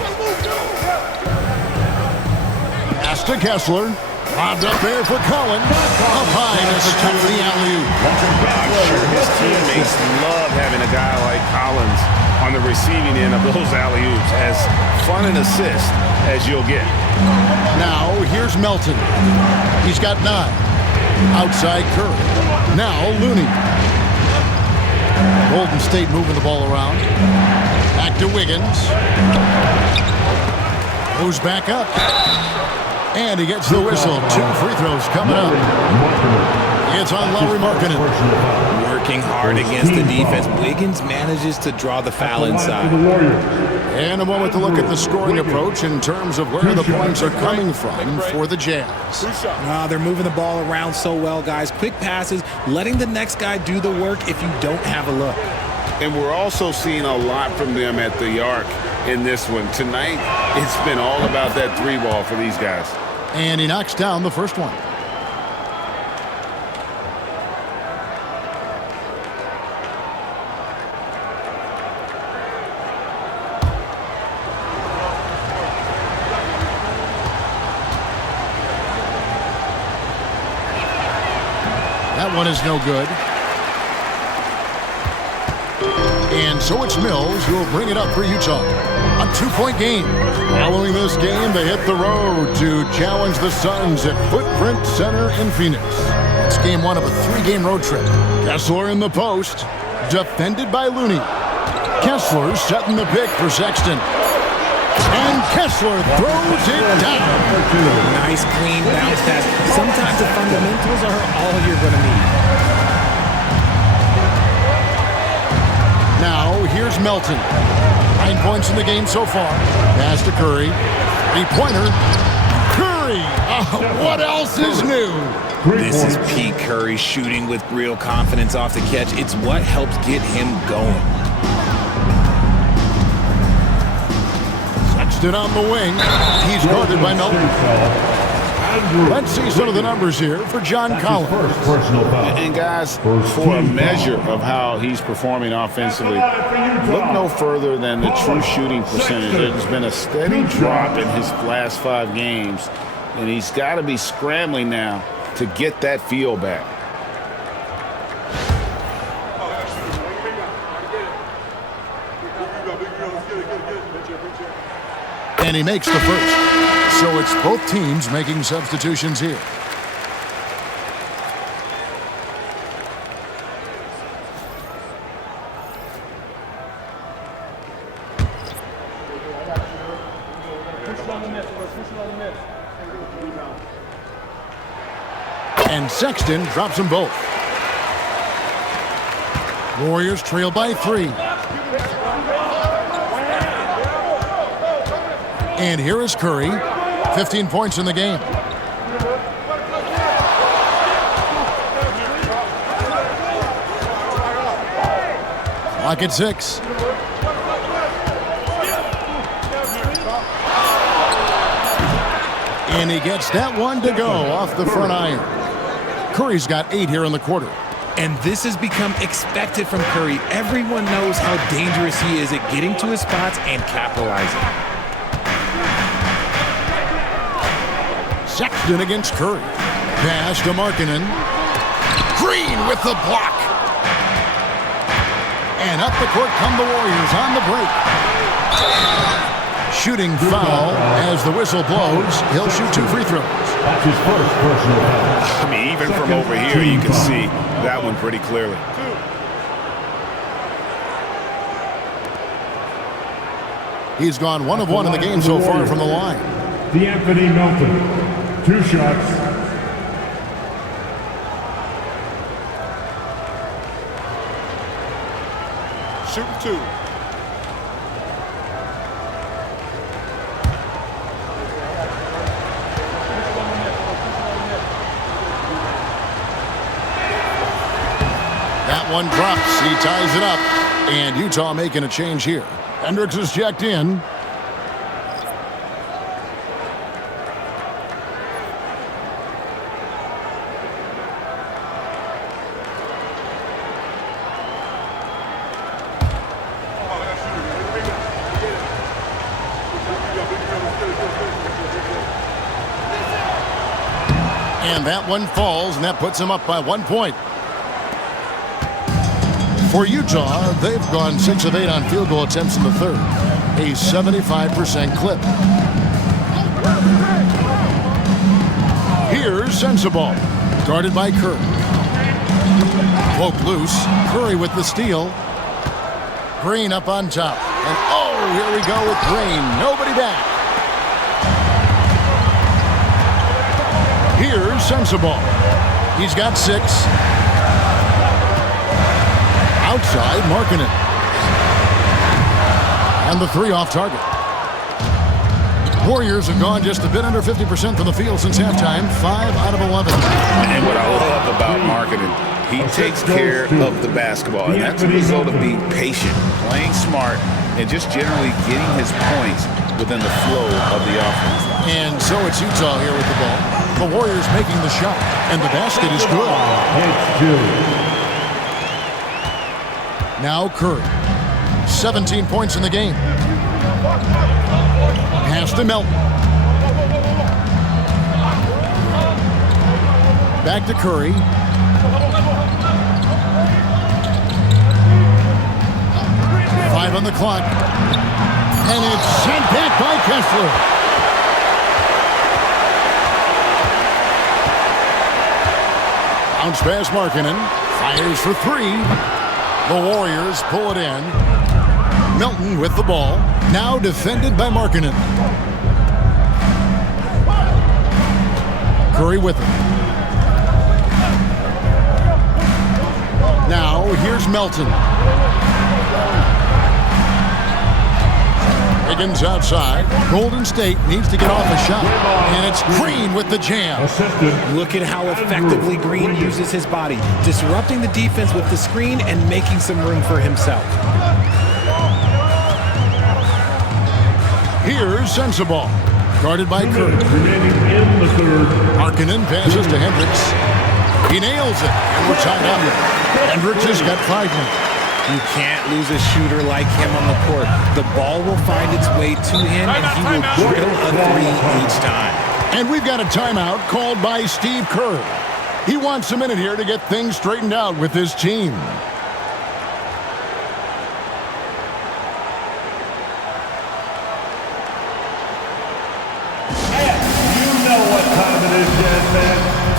Pass to Kessler. Lobbed up there for Collins. Up high to the top of the alley-oop. I'm sure his teammates love having a guy like Collins on the receiving end of those alley-oops. As fun an assist as you'll get. Now, here's Melton. He's got 9. Outside Curry. Now, Looney. Golden State moving the ball around. Back to Wiggins. Goes back up. And he gets the whistle. 2 free throws coming up. It's on Lauri Markkanen. Working hard against the defense. Wiggins manages to draw the foul inside. And a moment to look at the scoring approach in terms of where the points are coming from for the Jazz. They're moving the ball around so well, guys. Quick passes, letting the next guy do the work if you don't have a look. And we're also seeing a lot from them at the arc in this one. Tonight, it's been all about that 3-ball for these guys. And he knocks down the first one. That one is no good. And so it's Mills who will bring it up for Utah. A 2-point game. Following this game, they hit the road to challenge the Suns at Footprint Center in Phoenix. It's game 1 of a 3-game road trip. Kessler in the post, defended by Looney. Kessler setting the pick for Sexton. And Kessler throws it down. Nice, clean bounce pass. Sometimes the fundamentals are all you're going to need. Now, here's Melton. 9 points in the game so far. Pass to Curry. 3-pointer. Curry! What else is new? This is Pete Curry shooting with real confidence off the catch. It's what helps get him going. Sexton on the wing. He's guarded by Melton. Let's see some of the numbers here for John Collins. And guys, for a measure of how he's performing offensively, look no further than the true shooting percentage. There's been a steady drop in his last 5 games, and he's got to be scrambling now to get that feel back. And he makes the first. So it's both teams making substitutions here. And Sexton drops them both. Warriors trail by 3. And here is Curry, 15 points in the game. Clock at 6. And he gets that one to go off the front iron. Curry's got 8 here in the quarter. And this has become expected from Curry. Everyone knows how dangerous he is at getting to his spots and capitalizing. Sexton against Curry. Pass to Markkanen. Green with the block. And up the court come the Warriors on the break. Shooting foul as the whistle blows. He'll shoot 2 free throws. That's his first personal foul. I mean, even from over here, you can see that one pretty clearly. He's gone 1 of 1 in the game so far from the line. D'Anthony Melton. 2 shots. Shoot 2. That one drops. He ties it up. And Utah making a change here. Hendricks is checked in. And that one falls, and that puts him up by 1 point. For Utah, they've gone 6 of 8 on field goal attempts in the third, a 75% clip. Here's Sensabaugh, guarded by Curry. Poke loose. Curry with the steal. Green up on top. And oh, here we go with Green. Nobody back. Here's Sensabaugh. He's got 6. Outside, Markkanen. And the 3 off target. Warriors have gone just a bit under 50% from the field since halftime, 5 out of 11. And what I love about Markkanen, he takes care of the basketball. And that's a result of being patient, playing smart, and just generally getting his points within the flow of the offense. And so it's Utah here with the ball. The Warriors making the shot, and the basket is good. Now Curry. 17 points in the game. Pass to Melton. Back to Curry. Five on the clock. And it's sent back by Kessler. Bounce pass Markkanen. Fires for 3. The Warriors pull it in. Melton with the ball. Now defended by Markkanen. Curry with it. Now here's Melton. Higgins outside. Golden State needs to get off a shot. And it's Green with the jam. Look at how effectively Green uses his body, disrupting the defense with the screen and making some room for himself. Here's Sensabaugh, guarded by Curry. Markkanen passes to Hendricks. He nails it, and we're tied up. Hendricks has got 5 minutes. You can't lose a shooter like him on the court. The ball will find its way to him, and he will drill a 3 each time. And we've got a timeout called by Steve Kerr. He wants a minute here to get things straightened out with his team.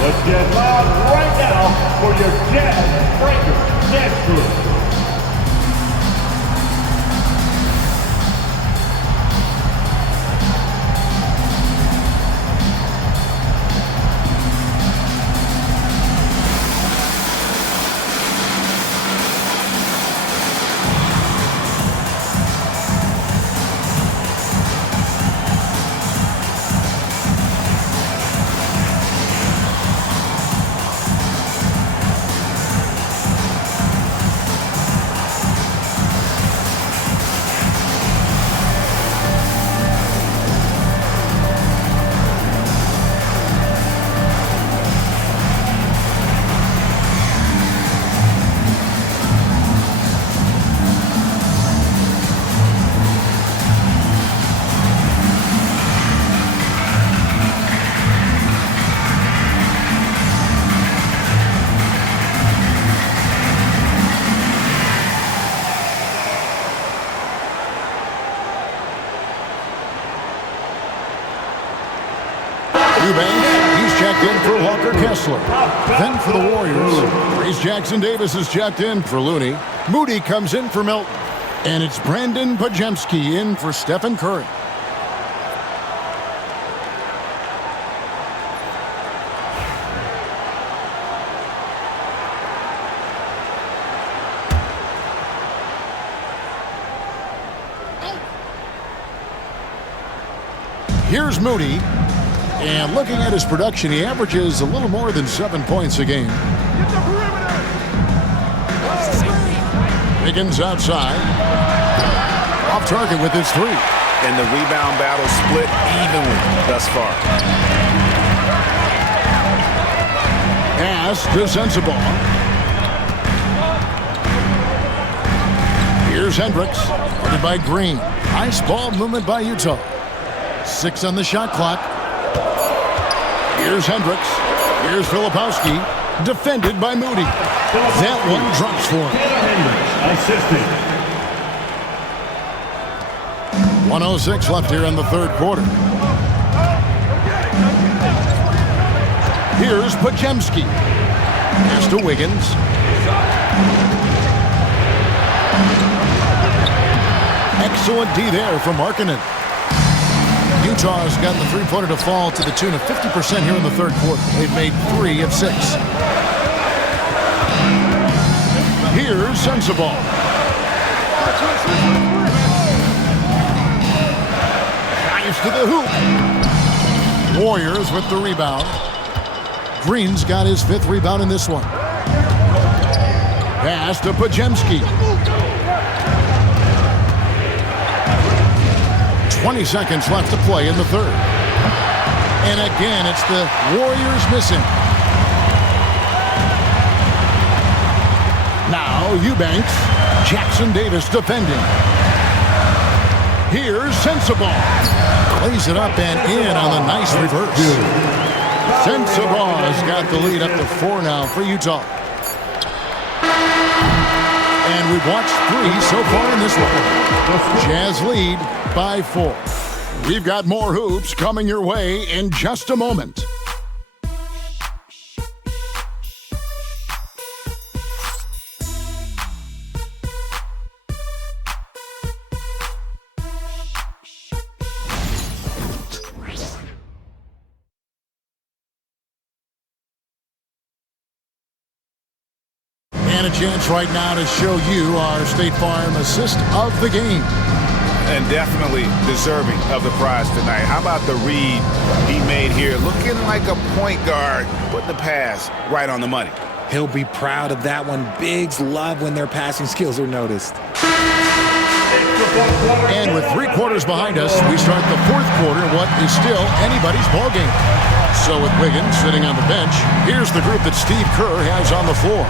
Let's get loud right now for your Jazz Breaker dance group. He's checked in for Walker Kessler. Then for the Warriors, Grace Jackson Davis is checked in for Looney. Moody comes in for Melton. And it's Brandon Pajemski in for Stephen Curry. Here's Moody. And looking at his production, he averages a little more than 7 points a game. Higgins outside. Off target with his 3. And the rebound battle split evenly thus far. Pass to Sensabaugh. Here's Hendricks, guarded by Green. Nice ball movement by Utah. 6 on the shot clock. Here's Hendricks. Here's Filipowski. Defended by Moody. That one drops for him. 1:06 left here in the third quarter. Here's Pajemski. Pass to Wiggins. Excellent D there from Markkanen. Utah's got the three-pointer to fall to the tune of 50% here in the third quarter. They've made 3 of 6. Here's Sensabaugh. Drives to the hoop. Warriors with the rebound. Green's got his 5th rebound in this one. Pass to Pajemski. 20 seconds left to play in the third. And again, it's the Warriors missing. Now Eubanks. Jackson Davis defending. Here's Sensabaugh. Plays it up and in on the nice reverse. Sensabaugh's got the lead up to 4 now for Utah. And we've watched 3 so far in this one. Jazz lead by 4. We've got more hoops coming your way in just a moment. And a chance right now to show you our State Farm assist of the game. And definitely deserving of the prize tonight. How about the read he made here? Looking like a point guard, putting the pass right on the money. He'll be proud of that one. Bigs love when their passing skills are noticed. And with 3 quarters behind us, we start the 4th quarter, what is still anybody's ballgame. So with Wiggins sitting on the bench, here's the group that Steve Kerr has on the floor.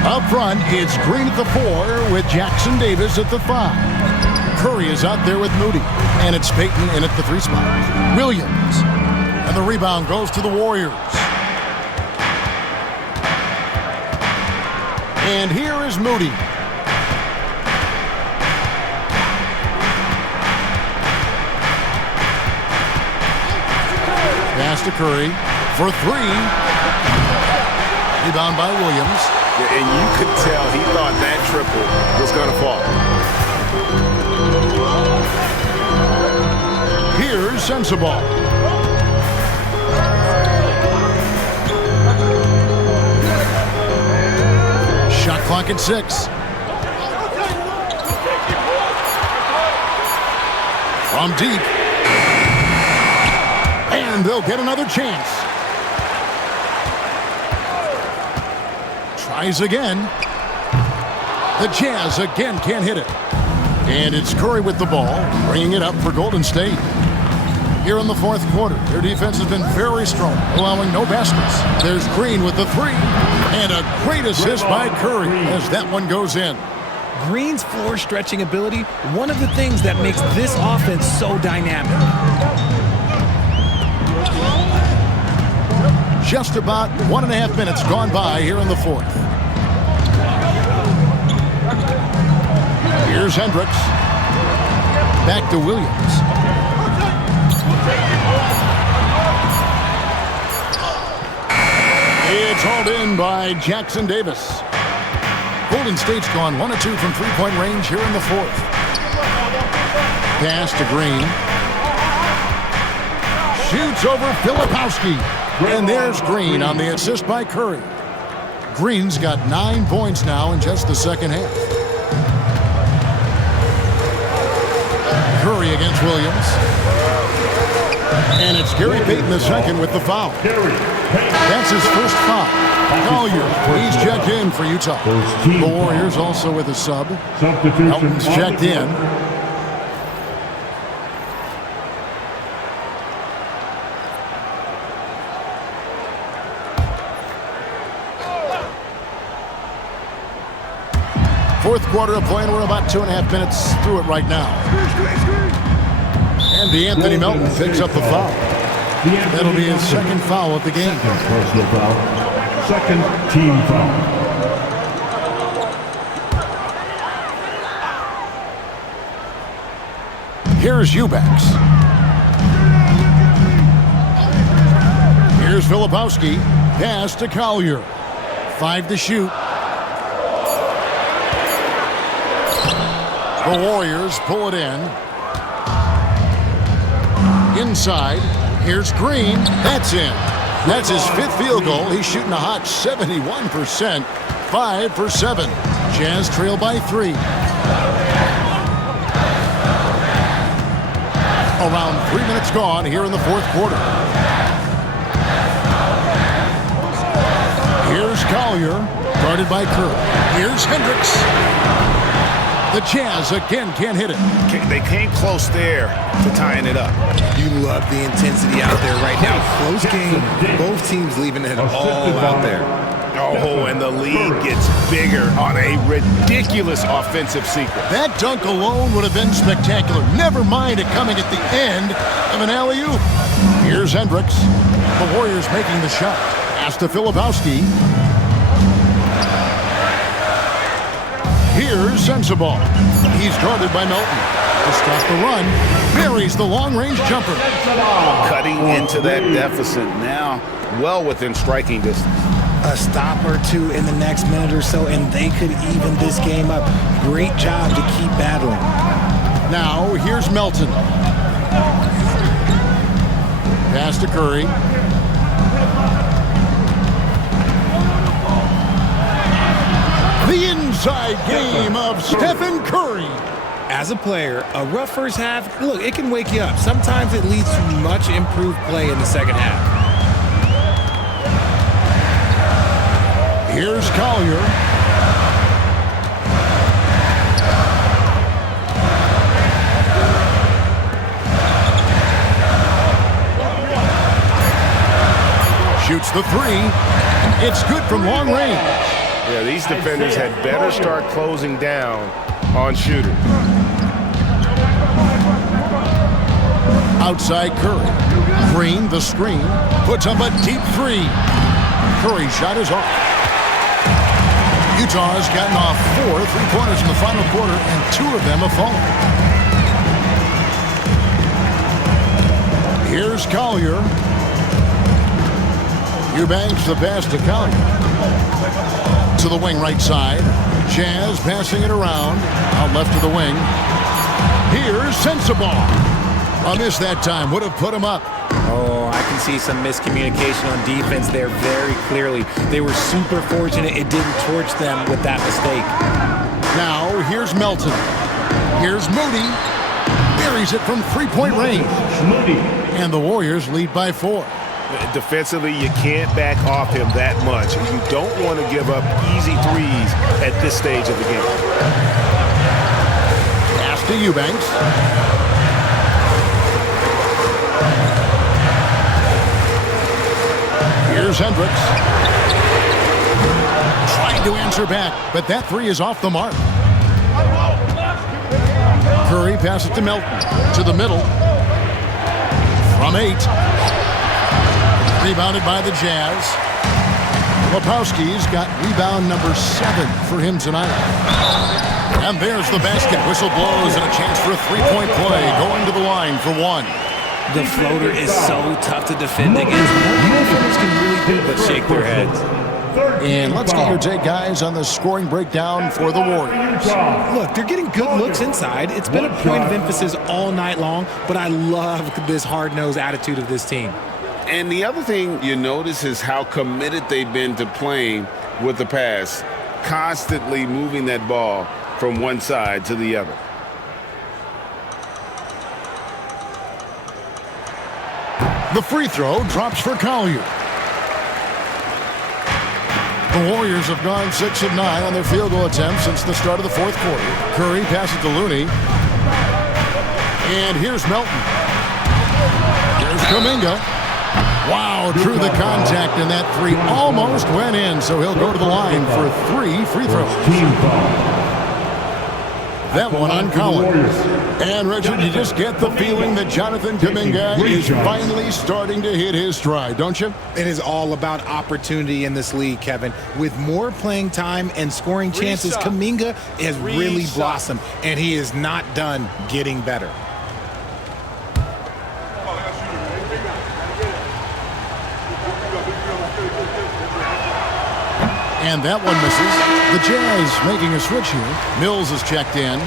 Up front, it's Green at the 4 with Jackson Davis at the 5. Curry is out there with Moody, and it's Payton in at the 3 spot. Williams, and the rebound goes to the Warriors. And here is Moody. Pass to Curry for 3. Rebound by Williams. And you could tell he thought that triple was going to fall. Here's Sensabaugh. Shot clock at 6. From deep. And they'll get another chance. Tries again. The Jazz again can't hit it. And it's Curry with the ball, bringing it up for Golden State. Here in the 4th quarter, their defense has been very strong, allowing no baskets. There's Green with the 3. And a great assist by Curry as that one goes in. Green's floor stretching ability, one of the things that makes this offense so dynamic. Just about 1.5 minutes gone by here in the 4th. Here's Hendricks. Back to Williams. It's hauled in by Jackson Davis. Golden State's gone 1 of 2 from 3-point range here in the 4th. Pass to Green. Shoots over Filipowski. And there's Green on the assist by Curry. Green's got 9 points now in just the second half. Curry against Williams. And it's Gary Payton II with the foul. That's his first foul. Collier, he's checked in for Utah. The Warriors also with a sub. Elton's checked in. Fourth quarter of play, and we're about 2.5 minutes through it right now. And DeAnthony Melton picks up the foul. That'll be his second foul of the game. Personal foul. Second team foul. Here's Eubanks. Here's Filipowski. Pass to Collier. 5 to shoot. The Warriors pull it in. Inside. Here's Green. That's in. That's his 5th field goal. He's shooting a hot 71%. 5 for 7. Jazz trail by 3. Around 3 minutes gone here in the 4th quarter. Here's Collier, guarded by Kerr. Here's Hendricks. The Jazz again can't hit it. They came close there to tying it up. You love the intensity out there right now. Close game. Both teams leaving it all out there. Oh, and the lead gets bigger on a ridiculous offensive sequence. That dunk alone would have been spectacular. Never mind it coming at the end of an alley-oop. Here's Hendricks. The Warriors making the shot. Pass to Filipowski. Here's Sensabaugh. He's guarded by Melton. To stop the run, buries the long-range jumper. Cutting into that deficit now, well within striking distance. A stop or two in the next minute or so, and they could even this game up. Great job to keep battling. Now, here's Melton. Pass to Curry. The inside game of Stephen Curry. As a player, a rough first half, look, it can wake you up. Sometimes it leads to much improved play in the second half. Here's Collier. Shoots the 3. It's good from long range. Yeah, these defenders had better start closing down on shooters. Outside Curry. Green, the screen. Puts up a deep 3. Curry's shot is off. Utah has gotten off 4 3-pointers in the final quarter, and 2 of them have fallen. Here's Collier. Eubanks the pass to Collier. To the wing right side. Jazz passing it around. Out left to the wing. Here's Sensabaugh. A miss that time. Would have put him up. Oh, I can see some miscommunication on defense there very clearly. They were super fortunate it didn't torch them with that mistake. Now, here's Melton. Here's Moody. Buries it from 3-point range. And the Warriors lead by 4. Defensively, you can't back off him that much. You don't want to give up easy threes at this stage of the game. Pass to Eubanks. Here's Hendricks. Trying to answer back, but that 3 is off the mark. Curry passes to Melton. To the middle. From 8. Rebounded by the Jazz. Filipowski's got rebound number 7 for him tonight. And there's the basket. Whistle blows and a chance for a 3-point play. Going to the line for 1. The floater is so tough to defend against. No defenders can really do but shake their heads. And let's get your take, guys, on the scoring breakdown for the Warriors. Look, they're getting good looks inside. It's been a point of emphasis all night long, but I love this hard-nosed attitude of this team. And the other thing you notice is how committed they've been to playing with the pass, constantly moving that ball from one side to the other. The free throw drops for Collier. The Warriors have gone 6 of 9 on their field goal attempts since the start of the 4th quarter. Curry passes to Looney. And here's Melton. Here's Kuminga. Wow, drew the contact, and that 3 almost went in, so he'll go to the line for 3 free throws. That one on Collins. And, Richard, you just get the feeling that Jonathan Kuminga is finally starting to hit his stride, don't you? It is all about opportunity in this league, Kevin. With more playing time and scoring chances, Kuminga has really blossomed, and he is not done getting better. And that one misses. The Jazz making a switch here. Mills is checked in.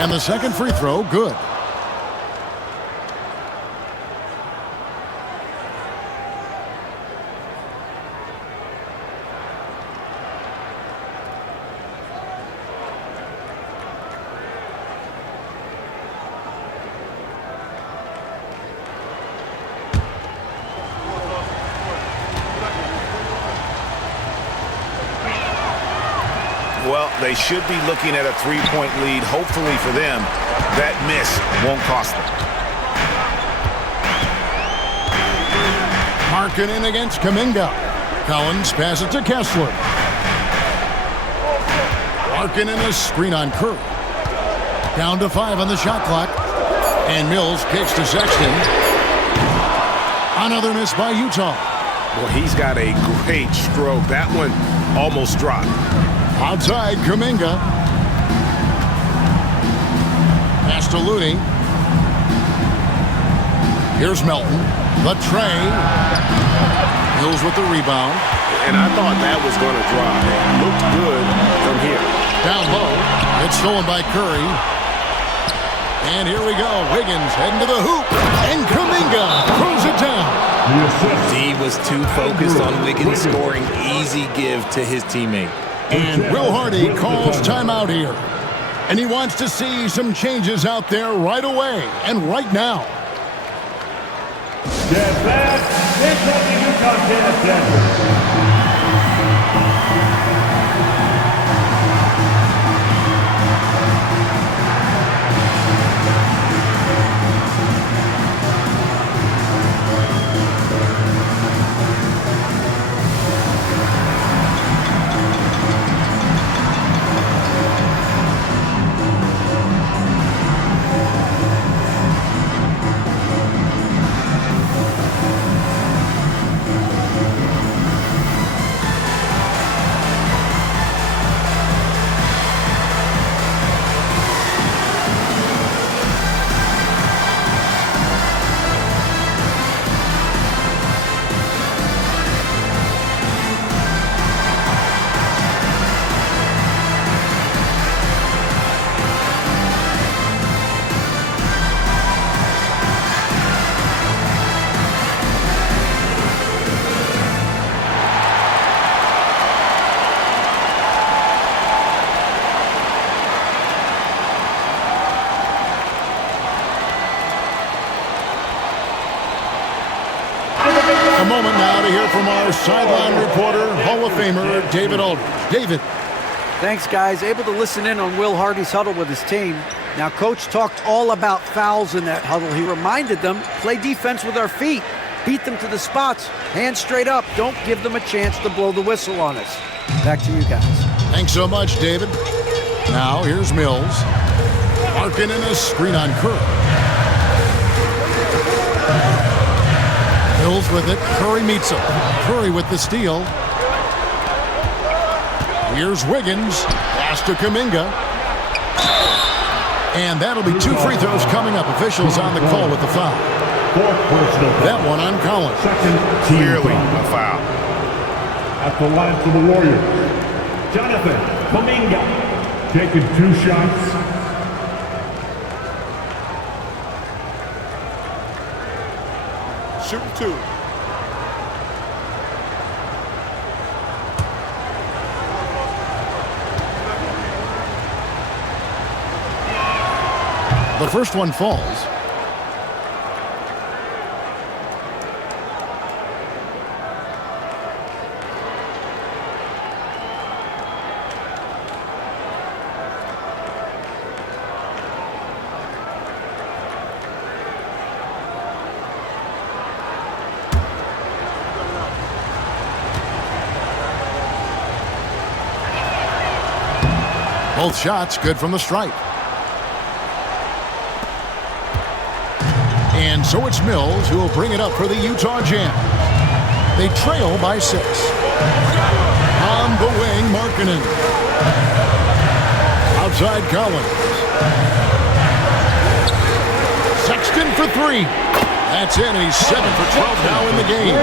And the second free throw, good. Well, they should be looking at a three-point lead. Hopefully for them, that miss won't cost them. Markin against Kuminga. Collins passes to Kessler. Markin a screen on Curry. Down to 5 on the shot clock. And Mills kicks to Sexton. Another miss by Utah. Well, he's got a great stroke. That one almost dropped. Outside, Kuminga. Pass to Looney. Here's Melton. The tray. Mills with the rebound. And I thought that was going to drop. It looked good from here. Down low. It's stolen by Curry. And here we go. Wiggins heading to the hoop. And Kuminga throws it down. D was too focused on Wiggins scoring. Easy give to his teammate. And Will Hardy calls timeout here. And he wants to see some changes out there right away and right now. Jazz fans, in from the Utah Jazz Center. A moment now to hear from our sideline reporter, Hall of Famer David Aldridge. David. Thanks, guys. Able to listen in on Will Hardy's huddle with his team. Now, Coach talked all about fouls in that huddle. He reminded them, play defense with our feet. Beat them to the spots. Hands straight up. Don't give them a chance to blow the whistle on us. Back to you guys. Thanks so much, David. Now, here's Mills. Markin in a screen on Curry. Mills with it. Curry meets him. Curry with the steal. Here's Wiggins. Pass to Kuminga. And that'll be 2 free throws coming up. Officials on the call with the foul. That one on Collins. Clearly a foul. At the line for the Warriors, Jonathan Kuminga taking 2 shots. Shooting 2. The first one falls. Both shots good from the stripe. And so it's Mills who will bring it up for the Utah Jazz. They trail by 6. On the wing, Markkanen. Outside Collins. Sexton for 3. That's in, and he's 7 for 12 now in the game.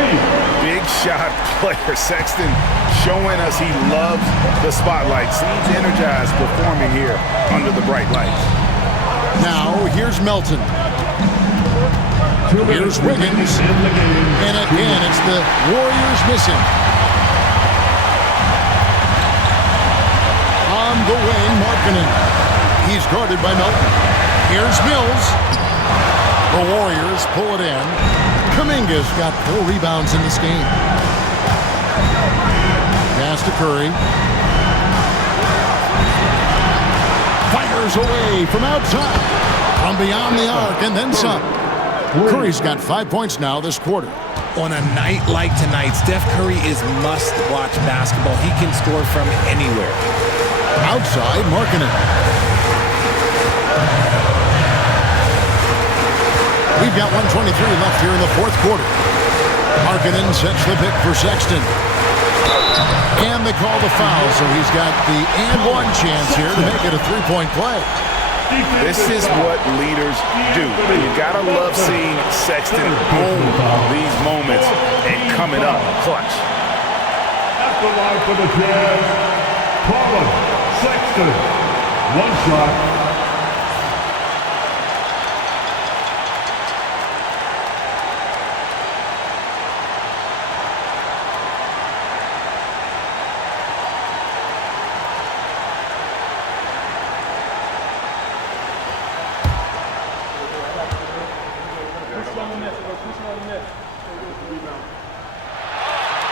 Big shot player. Sexton showing us he loves the spotlight. Seems energized performing here under the bright lights. Now, here's Melton. Here's Wiggins. And again, it's the Warriors missing. On the wing, Markkanen. He's guarded by Melton. Here's Mills. The Warriors pull it in. Kuminga's got 4 rebounds in this game. Pass to Curry. Fires away from outside. From beyond the arc and then some. Curry's got 5 points now this quarter. On a night like tonight, Steph Curry is must-watch basketball. He can score from anywhere. Outside, Markkanen. We've got 1:23 left here in the fourth quarter. Markkanen sets the pick for Sexton. And they call the foul, so he's got the and one chance here to make it a 3-point play. This is what leaders do. You gotta love seeing Sexton own these moments and coming up clutch. At the line for the Jazz, Collins, Sexton, 1 shot.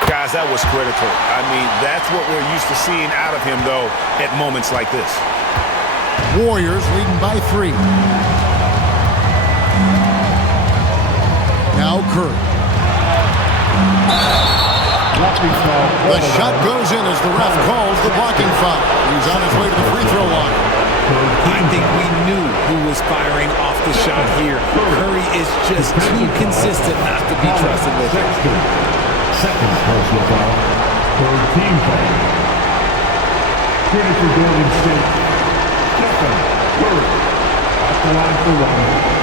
Guys, that was critical. I mean, that's what we're used to seeing out of him, though, at moments like this. Warriors leading by 3. Now Curry. The shot goes in as the ref calls the blocking foul. He's on his way to the free throw line. I think we knew who was firing off the shot here. Curry is just too consistent not to be trusted with it. Second personal foul, 3rd team foul. Critical Golden State. Stephen Curry at the line for 1.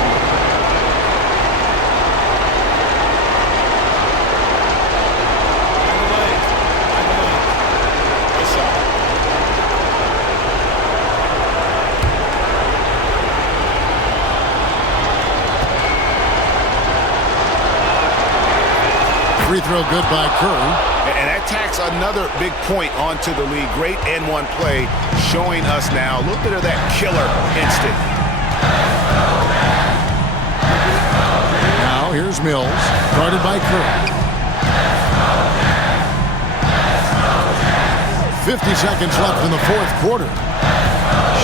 Free throw good by Curry. And that tacks another big point onto the league. Great N1 play showing us now a little bit of that killer instinct. Now here's Mills, guarded by Curry. 50 seconds left in the fourth quarter.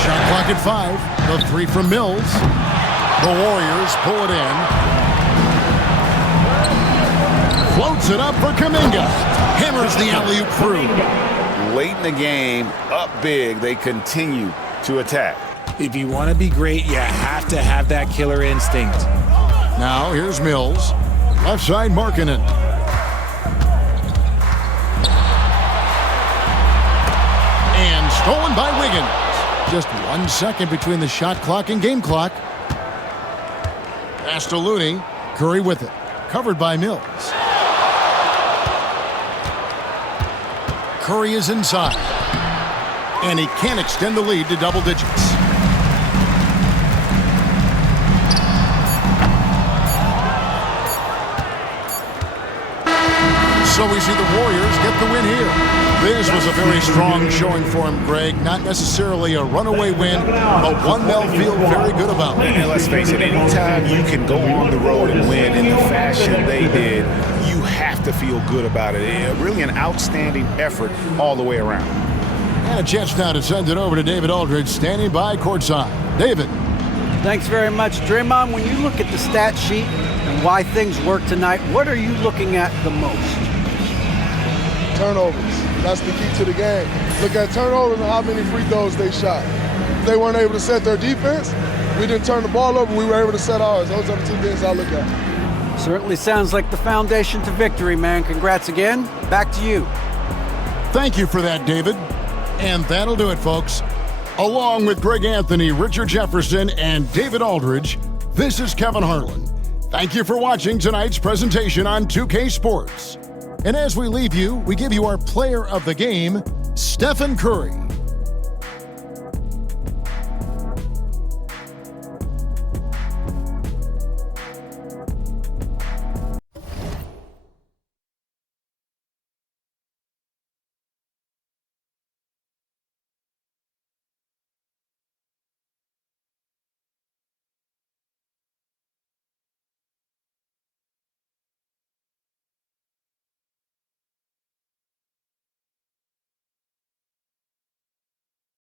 Shot clock at 5. The 3 from Mills. The Warriors pull it in. Floats it up for Kuminga. Hammers the alley-oop through. Late in the game, up big, they continue to attack. If you want to be great, you have to have that killer instinct. Now here's Mills. Left side, Markkanen. And stolen by Wiggins. Just 1 second between the shot clock and game clock. Pass to Looney. Curry with it. Covered by Mills. Curry is inside. And he can't extend the lead to double digits. So we see the Warriors get the win here. This was a very strong showing for him, Greg. Not necessarily a runaway win, but one they'll feel very good about. And let's face it, anytime you can go on the road and win in the fashion they did, you have to feel good about it. Really an outstanding effort all the way around. And a chance now to send it over to David Aldridge, standing by courtside. David. Thanks very much, Draymond. When you look at the stat sheet and why things work tonight, what are you looking at the most? Turnovers. That's the key to the game. Look at turnovers and how many free throws they shot. If they weren't able to set their defense, we didn't turn the ball over, we were able to set ours. Those are the two things I look at. Certainly sounds like the foundation to victory, man. Congrats again. Back to you. Thank you for that, David. And that'll do it, folks. Along with Greg Anthony, Richard Jefferson, and David Aldridge, this is Kevin Harlan. Thank you for watching tonight's presentation on 2K Sports. And as we leave you, we give you our player of the game, Stephen Curry.